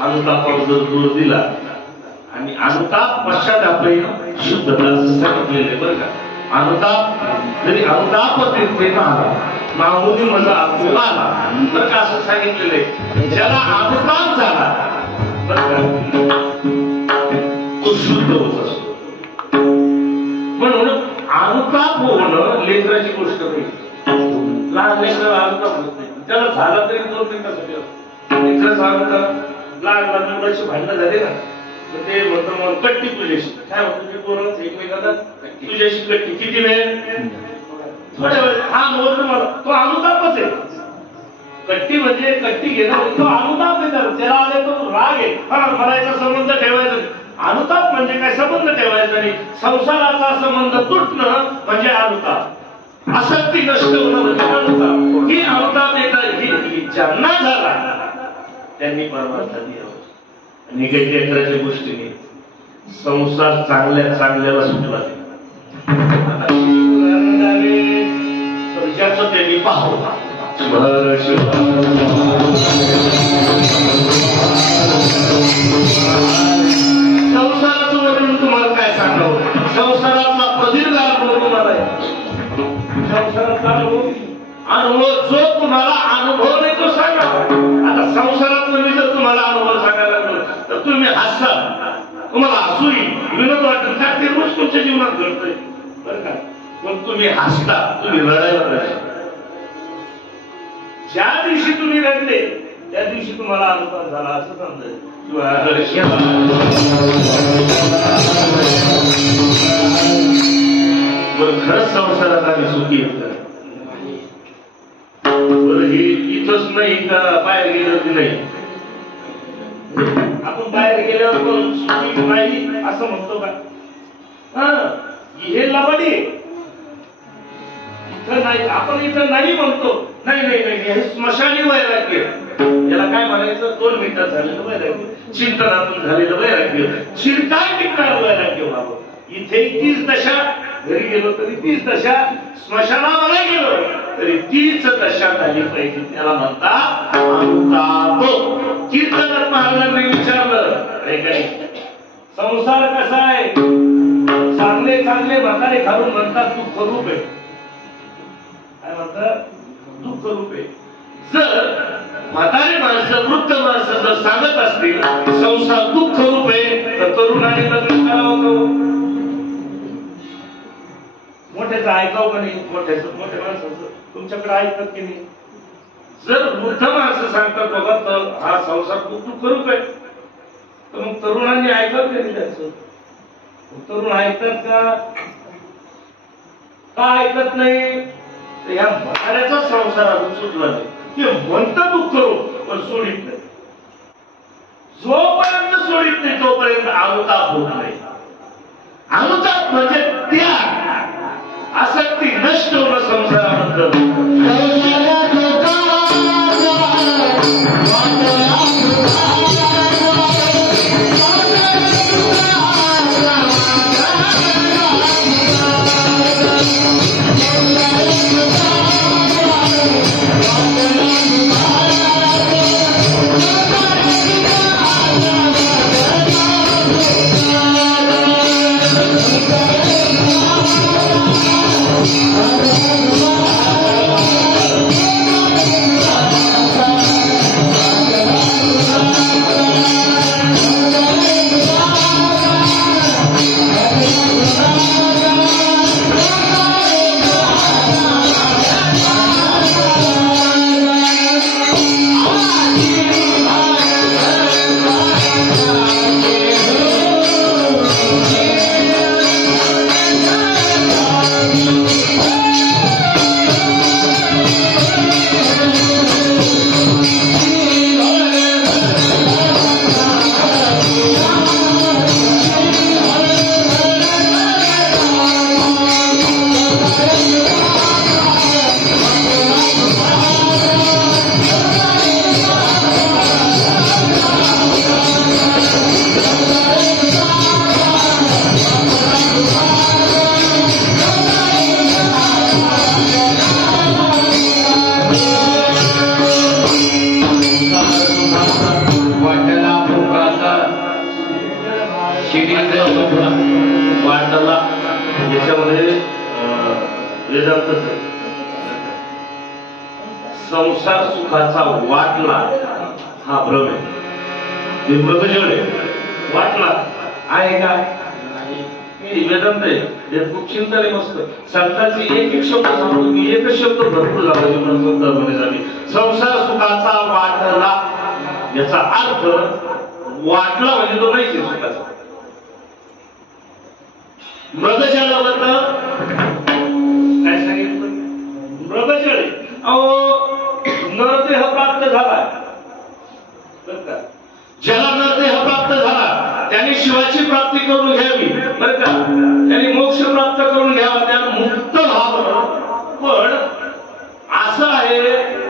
अनुतापावर जर जोर दिला आणि अनुताप पश्चाताप शुद्धता सांगितलेले बरं का. अनुताप जरी अनुताप मामुली माझा आत्मा आला बरं का असं सांगितलेलं. ज्याला अनुताप झाला बरं का तो शुद्ध होत असतो. म्हणून अनुताप होणं लेकराची गोष्ट नाही. लहान लेकराला अनुताप होत नाही. त्याला झाला तरी 2 मिनिटासाठी लेकरं सांगतात लहान मुलाची भांडणं झाले ना तर ते म्हणतो मग कट्टी तुझ्याशी काय म्हणतो तुम्ही पोरं एकमेकांना तुझ्याशी कट्टी किती वेळ थोड्या वेळ. हा बोलतो मला तो अनुतापच आहे. कट्टी म्हणजे कट्टी घेणं तो अनुताप आहे. त्याला आले तो राग आहे. मरायचा संबंध ठेवायचा. अनुताप म्हणजे काय संबंध ठेवायचा नाही. संसाराचा संबंध तुटणं म्हणजे अनुताप. आसक्ती नष्ट होणं म्हणजे अनुताप. ही अनुताप ही ज्यांना झाला त्यांनी परमार्थाने आणि काही लेकराच्या गोष्टीने संसार चांगल्या चांगल्याला सुटला. ज्याचं त्यांनी पाहू हसता, तुम्हाला हसू येईल, विनोद वाटेल का, ते रोज तुमच्या जीवनात घडतंय बरं का. पण तुम्ही हसता, तुम्ही रडायला पाहिजे. ज्या दिवशी तुम्ही रडले त्या दिवशी तुम्हाला अनुभव झाला असं समजायचं. खरंच संसारात आम्ही सुखी येत बरं. हे इथंच नाही का बाहेर गेलं नाही. आपण बाहेर गेल्यावर पण सुखी नाही असं म्हणतो का? हे लबाडी इथं नाही, आपण इथं नाही म्हणतो. नाही नाही नाही, हे स्मशानी वैराग्य. याला काय म्हणायचं? 2 मिनिटात झालेलं वैराग्य, चिंतनातून झालेलं वैराग्य, चिरकाल टिकणारं वैराग्य व्हावं. इथे तीच दशा, घरी गेलो तरी तीच दशा, स्मशानाला गेलो तरी तीच दशा झाली पाहिजे. त्याला म्हणतात अनुताप. कीर्तनात महाराजांनी विचारलं काही संसार कसा आहे? चांगले चांगले म्हातारे घालून म्हणतात दुःख रूप आहे. काय म्हणतात? दुःख रूप आहे. जर म्हातारे माणसं, वृद्ध माणसं जर सांगत असतील संसार दुःख रूप आहे, तर तरुणाने लग्न करावं. मोठ्याचं ऐकावं का नाही? मोठ्या माणसाचं तुमच्याकडे ऐकतात की नाही? जर वृद्ध माणसं सांगतात बघा तर हा संसार खूप दुःख रूप आहे, तर मग तरुणांनी ऐकावं की नाही त्याचं? तरुण ऐकतात का ऐकत नाही? तर या म्हाताऱ्याचा संसारातून सुटला नाही. ते म्हणतं दुःख रूप पण सोडित नाही. जोपर्यंत सोडित नाही तोपर्यंत अनुताप होत नाही. अनुताप म्हणजे त्याग, आसक्ती नष्ट होणं संसाराबद्दल. संसार सुखाचा वाटला हा भ्रम आहे. ते मृगजळ वाटला आहे का? वेदांत आहे, ते खूप चिंतन आहे मस्त. संतांची एक एक शब्द सांगतो मी, एकच शब्द भरपूर झाला. संसार सुखाचा वाटला याचा अर्थ वाटला म्हणजे तो नाही सुखाचा. मृगजळाबद्दल काय सांगितलं? मृगजळ नरदेह प्राप्त झाला, ज्याला नरदेह प्राप्त झाला त्याने शिवाची प्राप्ती करून घ्यावी बरं का, त्याने मोक्ष प्राप्त करून घ्यावा, त्या मुक्त व्हावं. पण असं आहे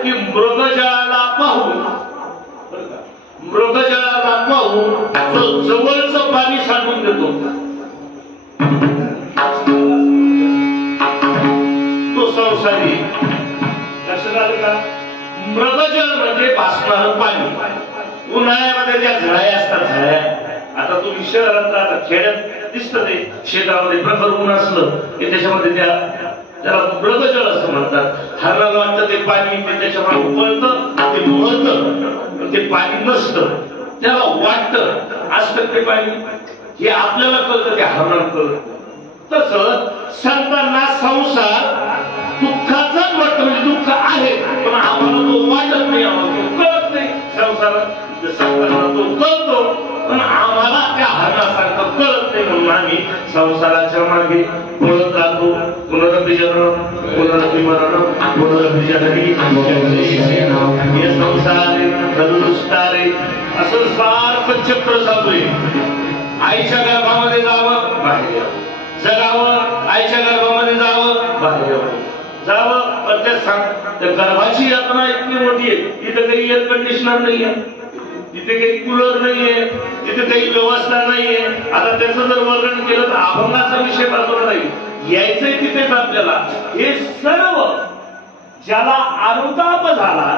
की मृगजळाला पाहून बरं का, मृगजळाला पाहून जो जवळचं पाणी साठवून देतो तो संसारी. लक्षात आलं का? मृगजळ म्हणजे भासणारं पाणी. उन्हाळ्यामध्ये ज्या झळ्या असतात, झळ्या, आता तुम्ही शहरात राहता, खेड्यात दिसतं ते शेतामध्ये प्रखर ऊन असलं की त्याच्यामध्ये त्याला मृगजळ असं म्हणतात. हरणाला वाटतं ते पाणी ते त्याच्यामध्ये उकळतं, ते मळतं, पण ते पाणी नसतं. त्याला वाटतं असतं ते पाहिजे, हे आपल्याला कळतं, ते हरणाला कळत. तसं संतांना संसार दुःखाचाच वाटतं, म्हणजे दुःख आहे पण आम्हाला तो वाटत नाही, आम्हाला तो कळत नाही. संसारात संतांना तो कळतो पण आम्हाला त्या हरणासारखं कळत नाही, म्हणून आम्ही संसाराच्या मागे पळत राहतो. पुनरपि जननम पुनरपि मरणम पुनरपि जननी हे संसार धनुष्टारे असं सारखं चक्र चालू आहे. आईच्या गर्भामध्ये जावं, बाहेर यावं, जगावं, आईच्या गर्भामध्ये जावं, बाहेर जावं. पण ते सांग, त्या गर्भाची यातना इतकी मोठी आहे, तिथे काही एअर कंडिशनर नाहीये, तिथे काही कूलर नाहीये, तिथे काही व्यवस्था नाहीये. आता त्याचं जर वर्णन केलं तर अभंगाचा विषय बाजूला नाही, यायचंय तिथेच आपल्याला. हे सर्व ज्याला अनुताप झाला,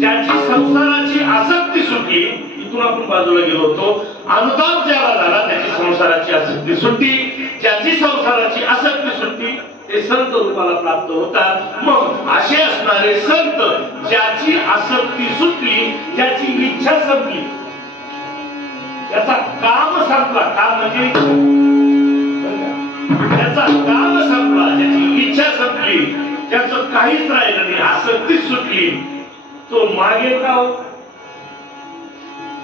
ज्याची संसाराची आसक्ती सुटली, इथून आपण बाजूला गेलो होतो, अनुताप ज्याला झाला त्याची संसाराची आसक्ती सुटली, ज्याची संसाराची आसक्ती सुटली ते संत रूपाला प्राप्त होतात. मग असे असणारे संत, ज्याची आसक्ती सुटली, ज्याची इच्छा संपली, त्याचा काम संपला, काम म्हणजे त्याचा काम संपला, ज्याची इच्छा संपली, त्याचं काहीच राहिलं नाही, आसक्ती सुटली, तो मागे का हो?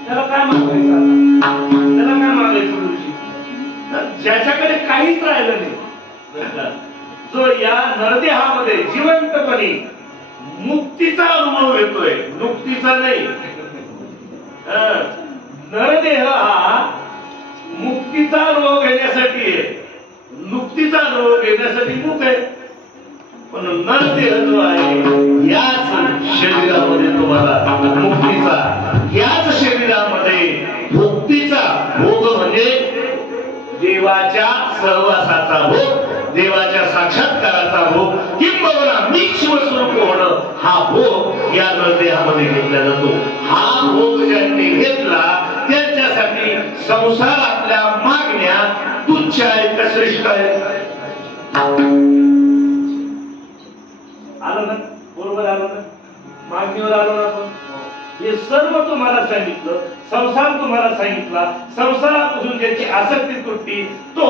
त्याला काय मागायचं? त्याला काय मागायचं? ज्याच्याकडे काहीच राहिलं नाही, जो या नरदेहामध्ये जिवंतपणे मुक्तीचा अनुभव घेतोय, मुक्तीचा नाही. नरदेह हा मुक्तीचा अनुभव घेण्यासाठी आहे, मुक्तीचा अनुभव घेण्यासाठी मुक्त आहे. पण नरदेह जो आहे याच शरीरामध्ये तुम्हाला मुक्तीचा, याच शरीरामध्ये मुक्तीचा भोग म्हणजे देवाच्या सहवासाचा भोग, देवाच्या साक्षात्काराचा भोग, किंबहुना मी शिवस्वरूप होणं, हा भोग या नरदेहामध्ये घेतला जातो. हा भोग ज्यांनी घेतला त्यांच्यासाठी संसारातल्या मागण्या तुच्छ आहेत का श्रेष्ठ आहेत? आलं ना, बरोबर आलं ना, मागणीवर आलो ना आपण. हे सर्व तुम्हाला सांगितलं, संसार तुम्हाला सांगितला, संसारापासून ज्याची आसक्ती तुटली, तो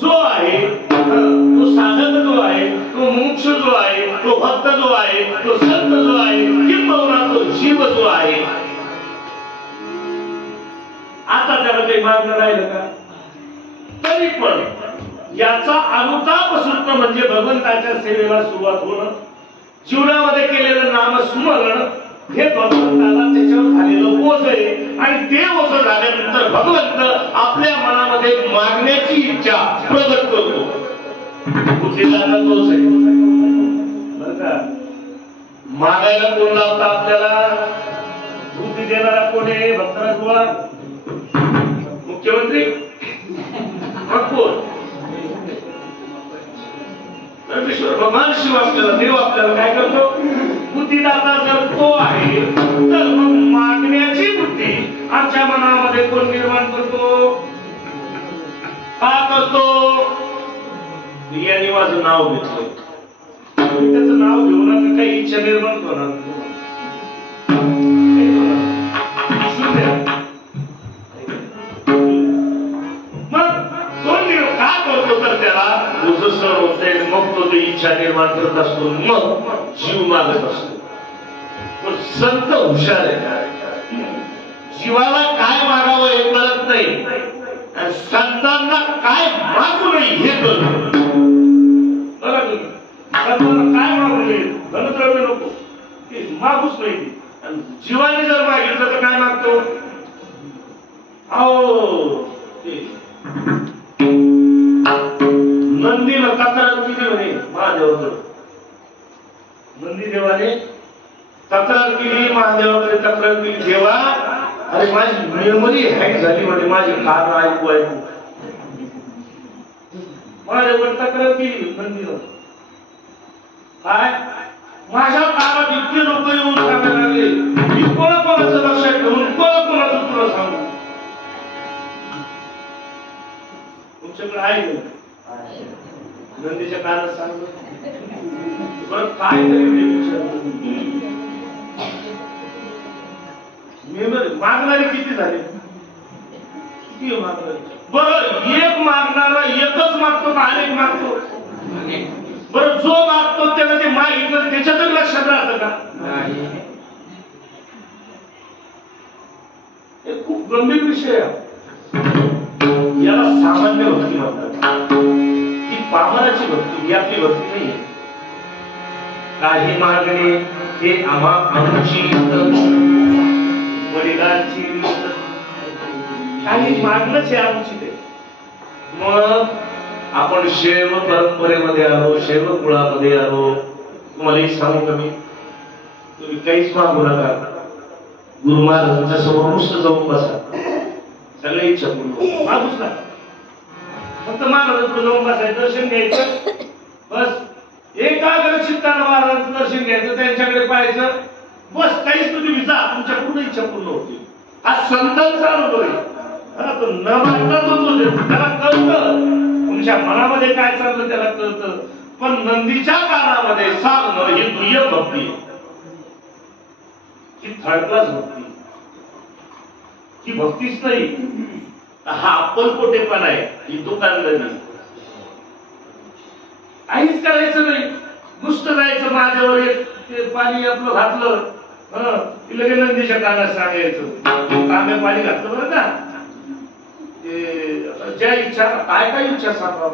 जो आहे, तो साधक जो आहे, तो मोक्ष जो आहे, तो भक्त जो आहे, तो संत जो आहे, किंबहुना तो जीव जो आहे, आता त्याला काही मागणं राहिलं का? तरी पण याचा अनुताप सुटणं म्हणजे भगवंताच्या सेवेला सुरुवात होणं, जीवनामध्ये केलेलं नामस्मरण हे भगवंताला त्याच्यावर झालेलं ओझ आहे. आणि ते ओझ झाल्यानंतर भगवंत आपल्या मनामध्ये मागण्याची इच्छा प्रगट करतो. बुद्धीदाता तोच आहे बरं का. मागायला कोण लावता आपल्याला? बुद्धी देणारा कोण आहे? भक्तराज बुवा, मुख्यमंत्री, भगवान शिव आपल्याला, देव आपल्याला काय करतो? बुद्धिदाता जर तो आहे तर मग मागण्याची बुद्धी आमच्या मनामध्ये कोण निर्माण करतो? का करतो? यांनी माझं नाव घेतलं, त्याचं नाव घेऊन आता काही इच्छा निर्माण होणार मग तो ते इच्छा निर्माण करत असतो, मग जीव मागत असतो. पण संत हुशार आहे, जीवाला काय मागावं हे कळत नाही, संतांना काय मागू नये हे कळत. बघा तुम्ही, संतांना काय मागू नये, धनद्रव्य नको, ते मागूच नाही. जीवाने जर मागितलं तर काय मागतो? नंदीनं तक्रार केली म्हणे महादेवाकडे, नंदी देवाने तक्रार केली, महादेवाकडे तक्रार केली, देवा अरे माझी मेमरी हँग झाली म्हणजे माझी कान ऐकू महादेवाकडे तक्रार केली नंदीनं. काय? माझ्या कानात इतके लोक येऊन सांगायला लागले, मी कोणाकोणाचं लक्षात ठेवून कोणाकोणाचं तुला सांगू? तुमच्याकडे आहे का? नंदीच्या कानात सांगतो बरं काय तरी मेमरी मागणारे किती झाले? किती मागणारे? बरं, एक मागणारा एकच मागतो का अनेक मागतो? बरं, जो मागतो त्याला ते मागितलं त्याच्यातच लक्षात राहतं का? हे खूप गंभीर विषय आहे. याला सामान्य भक्ती म्हणतात. ही पामराची भक्ती, ही आपली भक्ती नाही. काही मागणे हे आमची वडिलांची काही मागणंच हे आमची ते. मग आपण शैव परंपरेमध्ये आलो, शैव कुळामध्ये आलो. तुम्हाला एक सांगू का मी, तुम्ही काहीच मागू नका. गुरु महाराजांच्या समोर नुसतं जाऊन बसा, सगळ्या इच्छा पूर्ण मागूच नका. फक्त महाराजांकडे जाऊन बसायचं, दर्शन घ्यायचं, बस. एकाग्र चित्तानं महाराजांचं दर्शन घ्यायचं, त्यांच्याकडे पाहायचं, बस. काहीच तुम्ही जा, तुमच्या पूर्ण इच्छा पूर्ण होती. हा संतांचा अनुभव आहे. तो न मागता तो त्याला कळतं, तुमच्या मनामध्ये काय चाललं त्याला कळतं. पण नंदीच्या कानामध्ये सांगणं ही दुय्यम भक्ती आहे, ही थर्ड क्लास भक्ती. ही भक्तीच नाही, हा अक्कलकोटेपणा आहे, ही दुकानदारी. काहीच करायचं नाही, नुसतं जायचं माझ्यावर एक पाणी आपलं घातलं, लगेच नंदीच्या कानात सांगायचं तांब्या पाणी घातलं बरं का. ज्या इच्छा काय इच्छा सांगा,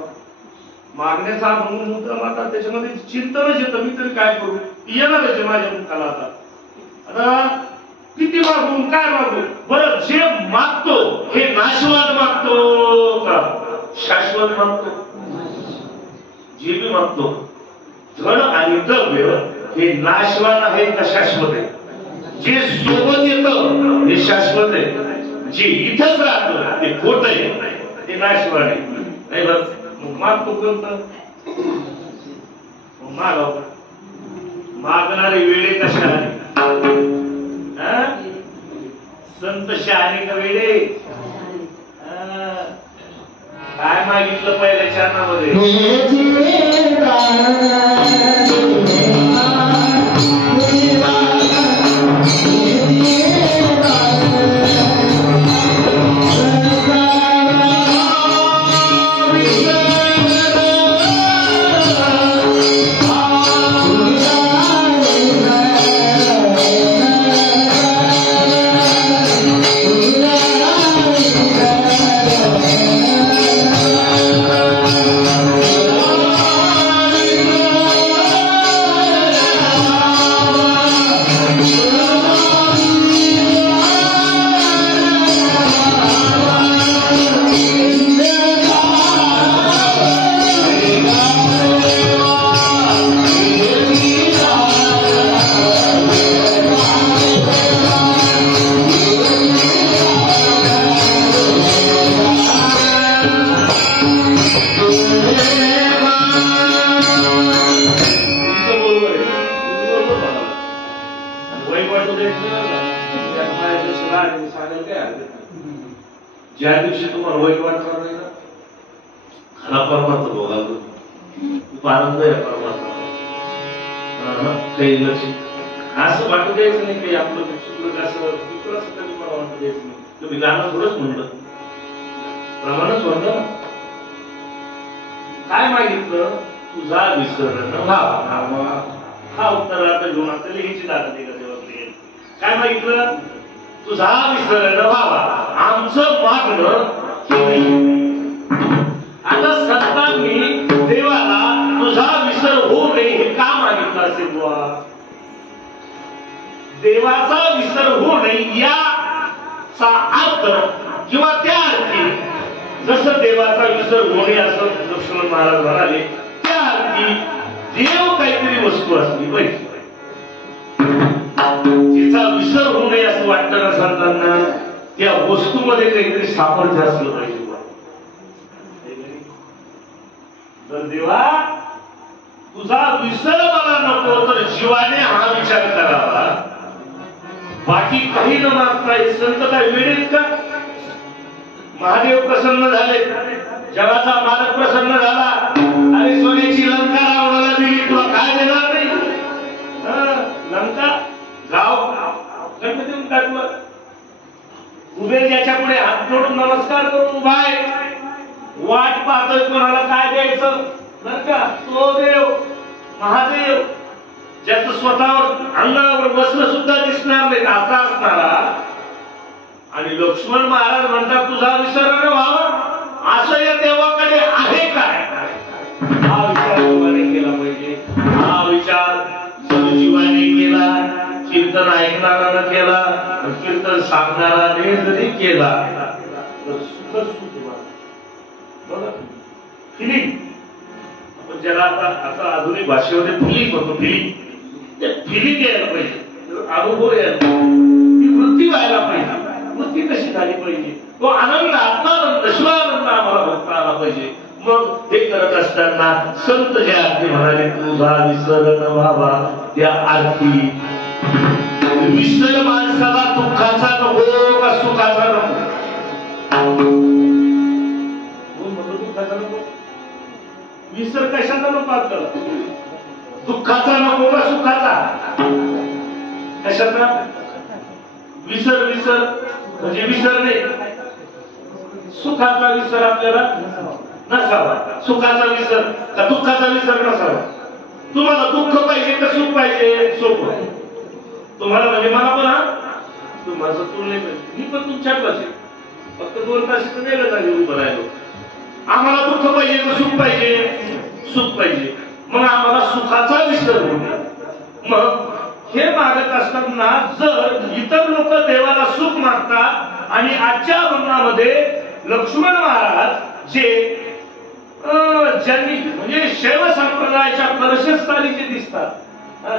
मागण्याचा अनुभव मुद्दा माता त्याच्यामध्ये चिंतनच येतं. मी तरी काय करू, येणारच माझ्या मुखाला. आता किती मागू, काय मागू? बरं, जे मागतो हे नाशवाद मागतो का शाश्वत मागतो? जे मी मागतो धन आणि द्रव्य हे नाशवान आहे का शाश्वत आहे? जे सोबत येतं हे शाश्वत आहे, जे इथंच राहतं ते खोट आहे, ते नाशवान आहे. नाही बरं, मग मागतो कोणतं? मागाव. मागणारे वेळे कशा आले? संत शहाणे का वेळे? काय मागितलं पहिल्या चरणामध्ये? ज्या दिवशी तुम्हाला वाईट वाटणार नाही ना, खरा परमार्थ भोगाल. खूप आनंद आहे परमार्थ. काही लक्ष असं वाटू द्यायचं नाही, काही आपलं चुकलं असं तिकडं असं कधी पण वाटू द्यायचं नाही. तुम्ही गाणं थोडंच म्हणलं, प्रमाणच म्हणलं. काय मागितलं? तुझा विसरण व्हावा. हा उत्तर आता घेऊन आपल्याला लिहायची लागत आहे का देवाकडे? काय मागितलं? तुझा विसरण व्हावा. आमचं मागणं आता संतांनी देवाला तुझा विसर होऊ नये हे का मागितलं असेल? बुवा, देवाचा विसर होऊ नये याचा अर्थ किंवा त्या अर्थी, जसं देवाचा विसर होऊ नये असं लक्ष्मण महाराज म्हणाले, त्या अर्थी देव काहीतरी वस्तू असली पाहिजे, तिचा विसर होऊ नये असं वाटतं ना संतांना. त्या वस्तूमध्ये काहीतरी सामर्थ्य असलं पाहिजे. तर देवा तुझा विसर मला नको, तर जीवाने हा विचार करावा. बाकी काही न मागता संत काय वेळेत का? महादेव प्रसन्न झाले, जगाचा मालक प्रसन्न झाला. अरे सोन्याची लंका रावणाला दिली, तुला काय देणार नाही? लंका गाव खंड देऊन टाकलं. कुबेर ज्याच्या पुढे हात जोडून नमस्कार करून उभा आहे, वाट पाहतोय कोणाला काय द्यायचं, बर का? तो देव महादेव ज्याचं स्वतःवर अंगावर वस्त्र सुद्धा दिसणार नाही असा असणारा, आणि लक्ष्मण महाराज म्हणतात तुझा विसर न व्हावा असं या देवाकडे आहे काय? हा विचार देवाने केला पाहिजे. हा विचार सजीवाने केला, कीर्तन ऐकणारानं केला, कीर्तन सांगणाराने जरी केला तर सुखच सुख बघा. फिलिंग आपण ज्याला आता आधुनिक भाषेमध्ये फिलिंग म्हणतो, फिलिंग, ते फिलिंग यायला पाहिजे, अनुभव यायला पाहिजे, ती वृत्ती व्हायला पाहिजे. वृत्ती कशी झाली पाहिजे? तो आनंद, आत्मानंद, शिवानंद आम्हाला भोगता आला पाहिजे. मग हे करत असताना संत जे आरती म्हणाले तुझा विसर न व्हावा, त्या आरती विसर माणसाला दुःखाचा नको का सुखाचा नको? दुःखाचा नको. विसर कशाचा नको आपल्याला? दुःखाचा नको का सुखाचा? कशाचा? विसर, विसर म्हणजे विसरणे. सुखाचा विसर आपल्याला नसावा, सुखाचा विसर का दुःखाचा विसर नसावा. तुम्हाला दुःख पाहिजे का सुख पाहिजे? सुख. तुम्हाला म्हणजे मला पण, हा तुम्हाला तुला नाही पाहिजे, मी पण तुमच्याकडे फक्त 2 तास वेगळं झाले उभं राहिलो. आम्हाला दुःख पाहिजे का सुख पाहिजे? सुख पाहिजे. मग आम्हाला सुखाचा विसर होतो. मग हे मागत असताना जर इतर लोक देवाला सुख मागतात आणि आजच्या अभंगामध्ये लक्ष्मण महाराज जे ज्यांनी म्हणजे शैव संप्रदायाच्या कर्षस्थानी जे दिसतात,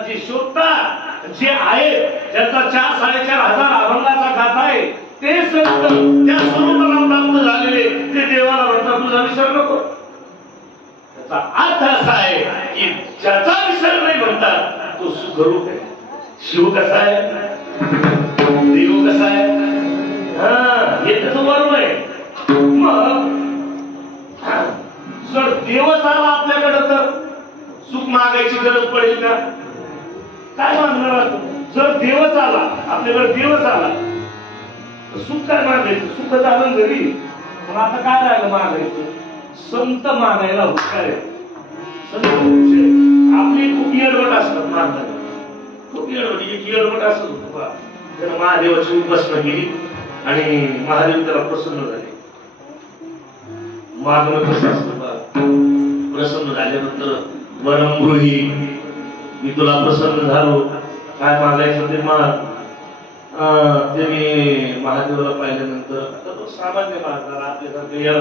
जे शोधतात, जे आहेत, ज्यांचा 4-4.5 अभंगाचा गाथा आहे, ते संत त्या स्वरूपाला प्राप्त झालेले ते देवाला म्हणतात तुझा विसर नको. त्याचा अर्थ असा आहे की ज्याचा विसर नाही म्हणतात तो सुखरूप आहे. शिव कसा आहे, देव कसा आहे, हे त्याचं वर्म आहे. मग जर देवच आला आपल्याकडे तर सुख मागायची गरज पडेल का? काय मागणार? जर देवच आला आपल्याकडे, देवच आला तर सुख काय मागायचं? सुख झालं घरी, मग आता काय राहिलं मागायचं? संत मागायला हुशार आहे. संत आपली खूप येडवट असतात मागणारी, खूप येडवट. एक येडवट असत होतं, त्यानं महादेवाची उपासना केली आणि महादेव त्याला प्रसन्न झाले. मागणं कसं असतं बा, प्रसन्न झाल्यानंतर वरमगृही, मी तुला प्रसन्न झालो, काय मागायचं ते माग. त्यांनी महादेवाला पाहिल्यानंतर आता तो सामान्य मागणारा, आपल्यासारखं येड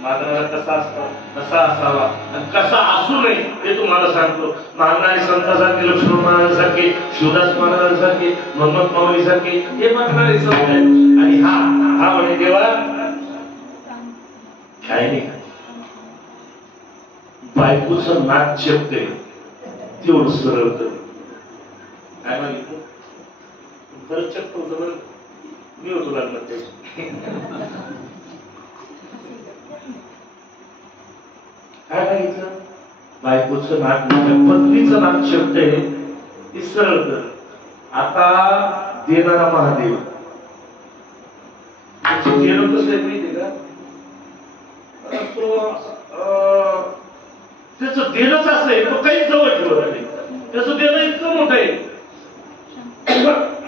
मागणारा कसा असता, कसा असावा आणि कसा असू नये हे तुम्हाला सांगतो. मागणारे संतांसारखे, लक्ष्मण महाराजांसारखे, शिवदास महाराजांसारखे, मोहम्मद माऊलीसारखे हे मागणारे संत आहेत. आणि हा म्हणे देवा काय नाही, बायकोचं नाक चेपते तेवढं सरळ कर. काय मागितलं? खरंच चक्क होतं बरं, मी होतो लागणार त्याची. काय मागितलं? बायकोचं नाक, पत्नीचं नाक चेपते ते सरळ कर. आता देणारा महादेव, देणं कसं आहे माहिती का? त्याचं देणंच असं आहे, तो काहीच जवळ ठेवत नाही. त्याचं देणं इतकं मोठं आहे.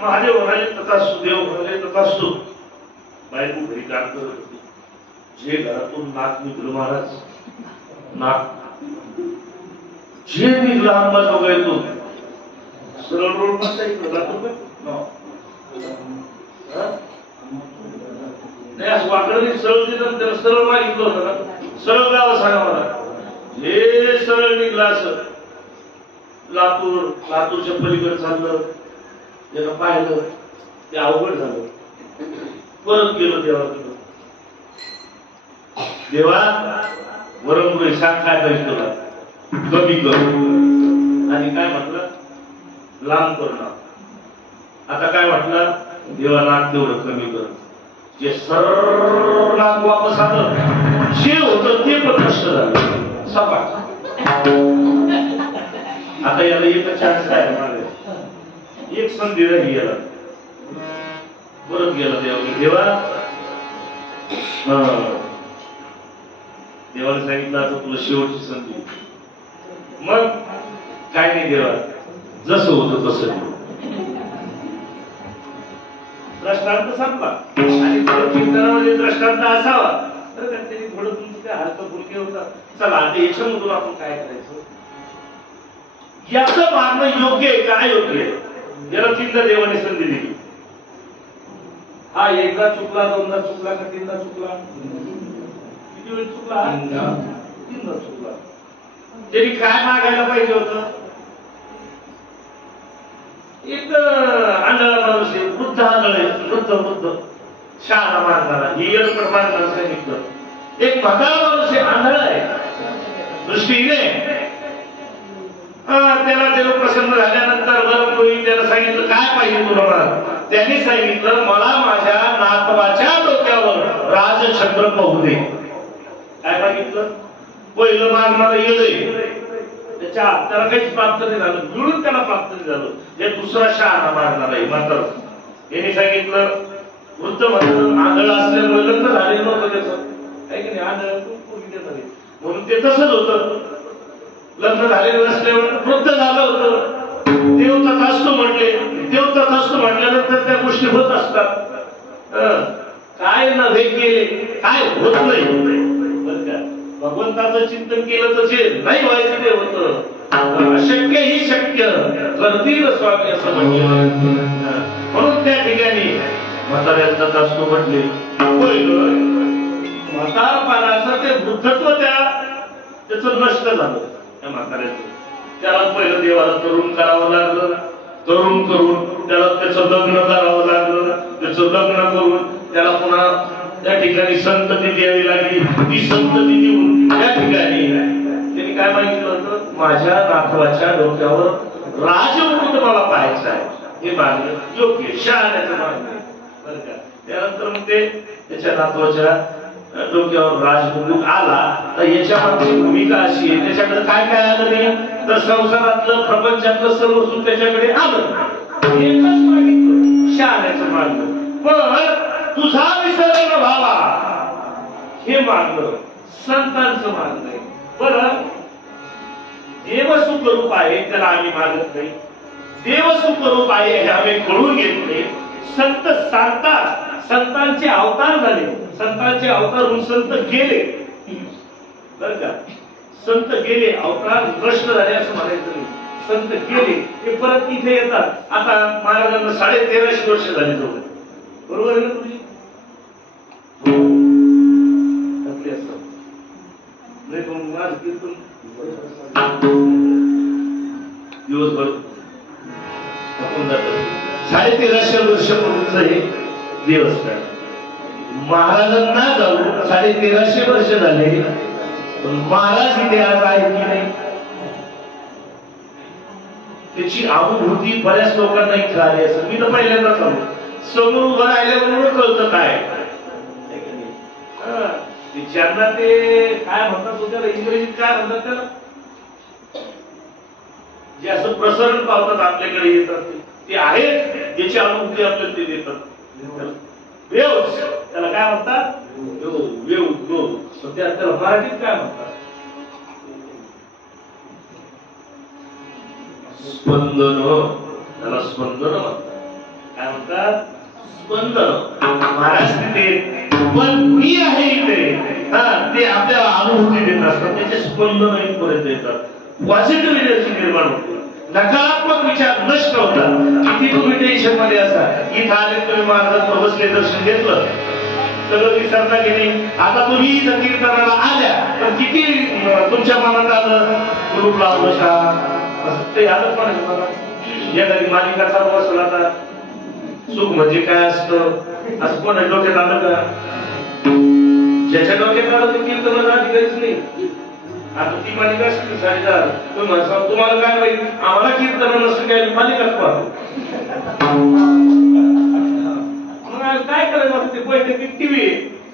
महादेव म्हणाले तथास्तु, देव म्हणाले तथास्तु. बायको घरी काम करत होती, जे घरातून नाक निघलं महाराज, नाक जे निघलं आंबाच वगैरे सरळ रोड नसायचं जातो नाही, असं वाकडं सरळ दिलं. त्याला सरळ मागितलं होतं ना, सरळ गाव सांगा मला. हे सरळ निघलं असं लातूरच्या पलीकडे चाललं, त्याला पाहिलं, ते अवघड झालं. परत गेलो देवाकडं, देवा वरमगृही सांग काय पाहिजे तुला, कमी कर. आणि काय म्हटलं? लांब कर नाक. आता काय म्हटलं? देवा नाक तेवढं कमी कर. जे सरळ नाक वापस आलं, जे होतं ते पण नष्ट झालं सपाट. आता याला एकच चान्स काय, एक संधी राहिली याला. परत गेला देवा. देवाने सांगितलं आता तुला शेवटची संधी. मग काय नाही देवा, जसं होतं तसं. दृष्टांत संपला आणि कीर्तनामध्ये दृष्टांत असावा तर त्यांनी थोडं तुमचं काय हलकं फुलके होता. चला आता याच्यामधून आपण काय करायचं, याचं मानणं योग्य आहे का अयोग्य आहे, याला तीनदा देवाने संधी दिली. हा एकदा चुकला, दोनदा चुकला का तीनदा चुकला? किती वेळ चुकला? तीनदा चुकला. त्यांनी काय मागायला पाहिजे होतं? एक आंधळा माणूस आहे, वृद्ध आंधळ आहे, वृद्ध शहाणा मारणारा, ही येडपट मारणारा सांगितलं. एक म्हातारा माणूस आहे, आंधळा आहे, दृष्टीने. त्याला देव प्रसन्न झाल्यानंतर त्याला सांगितलं काय पाहिजे तुला? त्यांनी सांगितलं मला माझ्या नातवाच्या डोक्यावर राजछत्र पाहू दे. काय मागितलं? पहिलं मागणारं येडे, त्याला काहीच प्राप्त नाही झालं, मिळून त्याला प्राप्त नाही झालं. हे दुसरा शहाणा मारणार आहे मात्र. यांनी सांगितलं वृद्ध म्हणून आंधळ असल्यामुळे लग्न झाले नव्हतं त्याचं, काय की नाही, आंधळ म्हणून ते तसंच होतं. लग्न झालेलं नसल्यामुळे वृद्ध झालं होतं. देव तथास्तु म्हटले, देव तथास्तु म्हटल्यानंतर त्या गोष्टी होत असतात. काय नव्हे केले काय होत नाही. बरं का, भगवंताचं चिंतन केलं तर जे नाही व्हायचं ते होतं. अशक्य ही शक्य करतील स्वामी असं म्हटलं. म्हणून त्या ठिकाणी म्हाताऱ्यांचा तथास्तु म्हटले. म्हातारपणाचं ते वृद्धत्व त्याचं नष्ट झालं. म्हाताऱ्याचं त्याला पहिलं देवाला तरुण करावं लागलं, तरुण करून त्याला त्याचं लग्न करावं लागलं, त्याचं लग्न करून त्याला पुन्हा त्या ठिकाणी संतती द्यावी लागली. ती संतती देऊन त्या ठिकाणी त्यांनी काय मागितलं होतं? माझ्या नातवाच्या डोक्यावर राजमुकुट मला पाहायचं आहे. हे मागणं योग्य शहाण्याचं मागणं. बरं का, त्यानंतर मग ते त्याच्या नातवाच्या डोक्यावर राजमुकुट आला. तर याच्यामध्ये भूमिका अशी आहे, त्याच्याकडे काय काय आलं नाही तर संसारातलं प्रपंचातलं सर्व सुख त्याच्याकडे आलं. एकच मागितलं शहाण्याचं मागणं. पण तुझा विसर न व्हावा हे मागणं संतांचं मागणं आहे. बरं, देव सुखरूप आहे त्याला आम्ही मागत नाही, देव सुखरूप आहे हे आम्ही कळून घेत नाही. संत सांगतात, संतांचे अवतार झाले, संतांचे अवतार होऊन संत गेले. बर का, संत गेले, अवतार नष्ट झाले असं म्हणायचं नाही. संत गेले ते परत इथे येतात. आता महाराजांना 1350 वर्ष झाली जवळ, बरोबर आहे ना तुझी? नाही पण माझं कीर्तन दिवसभर 1350 वर्ष पूर्वीचं हे देवस्थान. महाराजांना जाऊन 1350 वर्ष झाले, पण महाराज इथे आज आहेत की नाही त्याची अनुभूती बऱ्याच लोकांना इथे आली असं. मी तर पहिल्यांदाच आलो, समोर उभं राहिल्याबरोबर कळतं काय. ज्यांना ते काय म्हणतात त्याला इंग्रजीत काय म्हणतात त्याला, जे असं प्रसरण पावतात आपल्याकडे येतात ते आहेत, ज्याची अनुभूती आपल्याला ते देतात. वेव्स त्याला काय म्हणतात? त्याला मराठीत काय म्हणतात? स्पंदन. त्याला स्पंदन म्हणतात. काय म्हणतात? स्पंदन. महाराज तिथे पण मी आहे इथे, ते आपल्याला अनुभूती देत असतात, त्याचे स्पंदन इथपर्यंत येतात. पॉझिटिव्ह एनर्जी निर्माण होते, नकारात्मक विचार नष्ट होतात. किती तुम्ही टेन्शन मध्ये असा, इथं आले तुम्ही महाराजांचं बसले दर्शन घेतलं, सगळं विसरता की नाही. आता तुम्ही इथं कीर्तनाला आल्या तर किती तुमच्या मनात आलं, ग्रुप लावलं का असं ते आलं. पण मला या घरी मालिका चालू असेल, आता सुख म्हणजे काय असतं असं कोणा डोक्यात आलं का? ज्याच्या डोक्यात आलं ते कीर्तनाला अधिकारीच नाही. आता ती मालिका असते साडेदार, तुम्हाला काय माहिती, आम्हाला कीर्तन नसतं काय मालिकाच पाहतो. काय करायचं ते बैठकीत टीव्ही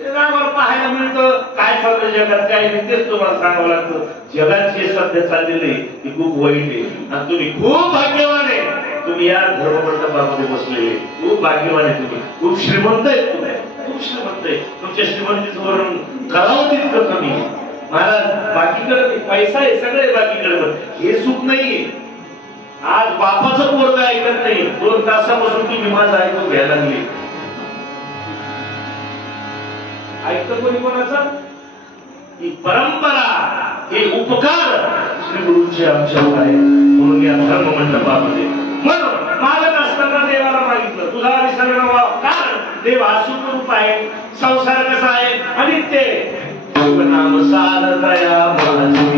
आम्हाला पाहायला मिळतं, काय चालतं जगात काय नाही तेच तुम्हाला सांगावं लागतं. जगात जे सध्या चाललेलं आहे ते खूप वाईट आहे आणि तुम्ही खूप भाग्यवान आहे. तुम्ही या धर्ममंडपामध्ये बसलेले खूप भाग्यवान आहे तुम्ही, खूप श्रीमंत आहे तुम्ही, खूप श्रीमंत आहे. तुमच्या श्रीमंतीचं वर्णन करावं तितकं कमी. महाराज बाकीकडे पैसा आहे, सगळे बाकीकडे, हे सुख नाहीये. आज बापाचं पोरगं ऐकत नाही, 2 तासापासून तुम्ही माझा ऐकून घ्यायला लागले. ऐकतं कोणी कोणाचा? ही परंपरा, हे उपकार श्री गुरुंचे आमच्यावर आहे. म्हणून या धर्म मंडपामध्ये म्हणून मागत असताना देवाला मागितलं, तुझा विसर्ग कारण देव हा सुखरूप आहे, संसार कसा आहे आणि ते नाम सारतया माझी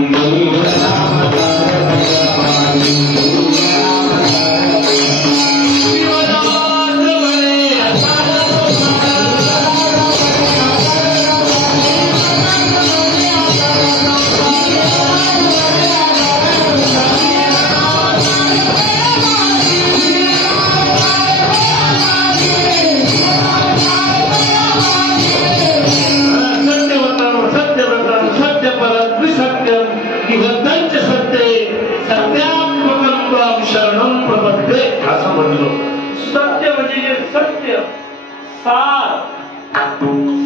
सत्य म्हणजे सत्य सार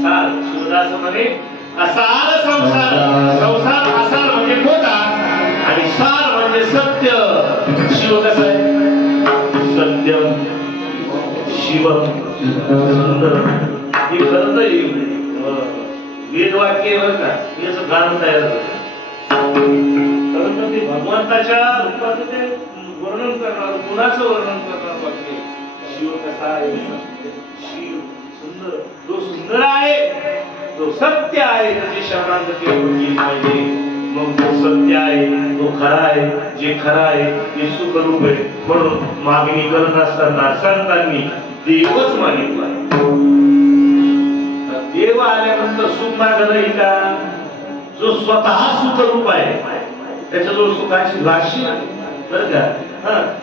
सार शिवदास म्हणे असार संसार, संसार असार म्हणजे खोटा आणि सार म्हणजे सत्य. शिव कसं आहे? सत्यम शिवम सुंदर. हे खरं तर वेदवाक्य बरं का, याचं गाणं तयार होतं. खरं तर ते भगवंताच्या रूपात ते वर्णन करणार, गुणाचं वर्णन करणार वाक्य. शिव कसा आहे? शिव सुंदर, जो सुंदर आहे, जो सत्य आहे, त्याची शरणागती केली पाहिजे. मग जो सत्य आहे, तो खरा आहे, जे खरा आहे ते सुखरूप आहे. म्हणून मागणी करत असताना संतांनी देवच मागितला. देव आल्यानंतर सुख मागलं नाही का? जो स्वतः सुखरूप आहे, त्याच्याजवळ सुखाची राशी आहे बरं का.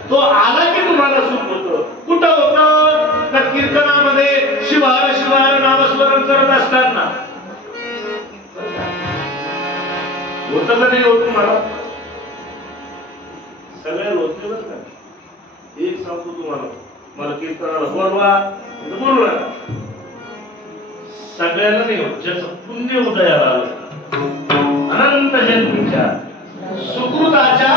तो आला की तुम्हाला सुख होतं. कुठं होतं? तर कीर्तनामध्ये शिवार शिवार नामस्मरण करत असताना होतं का नाही होत तुम्हाला? सगळ्या होते बरं का. एक सांगतो तुम्हाला, मला कीर्तनाला बोलवा बोलवा, सगळ्यांना नाही होत. ज्याचं पुण्य उदयाला आलं, अनंत जन्मीच्या सुकृताच्या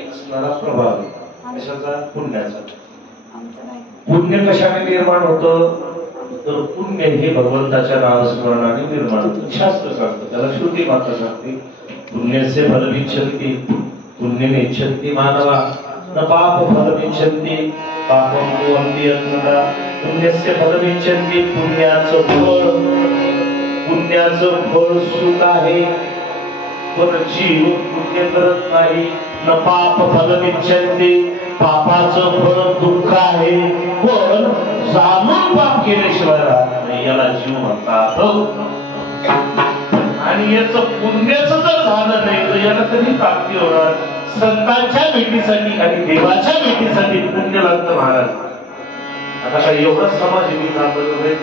ठिकाणी असणारा प्रभाव आहे. कशाचा? पुण्याचा. पुण्य कशाने निर्माण होतं? तर पुण्य हे भगवंताच्या नामस्मरणाने निर्माण होतं. शास्त्र सांगतं, त्याला श्रुती माता सांगते, पुण्यस्य फलमिच्छन्ति पुण्यमिच्छन्ति मानवा न पाप फलमिच्छन्ति पापं कुर्वन्ति यत्नदा. पुण्यस्य फलमिच्छन्ति, पुण्याचं फळ सुख आहे, पण जीव पुण्य करत नाही. न पाप फलमिच्छन्ति, पापाचं फळ दुःख आहे, पण जाणून पाप केल्याशिवाय राहत नाही, याला जीव म्हणतात. आणि याचं पुण्याचं जर झालं नाही तर याला कधी प्राप्ती होणार? संतांच्या भेटीसाठी आणि देवाच्या भेटीसाठी पुण्य लागतं महाराज. आता काय एवढा समाज आहे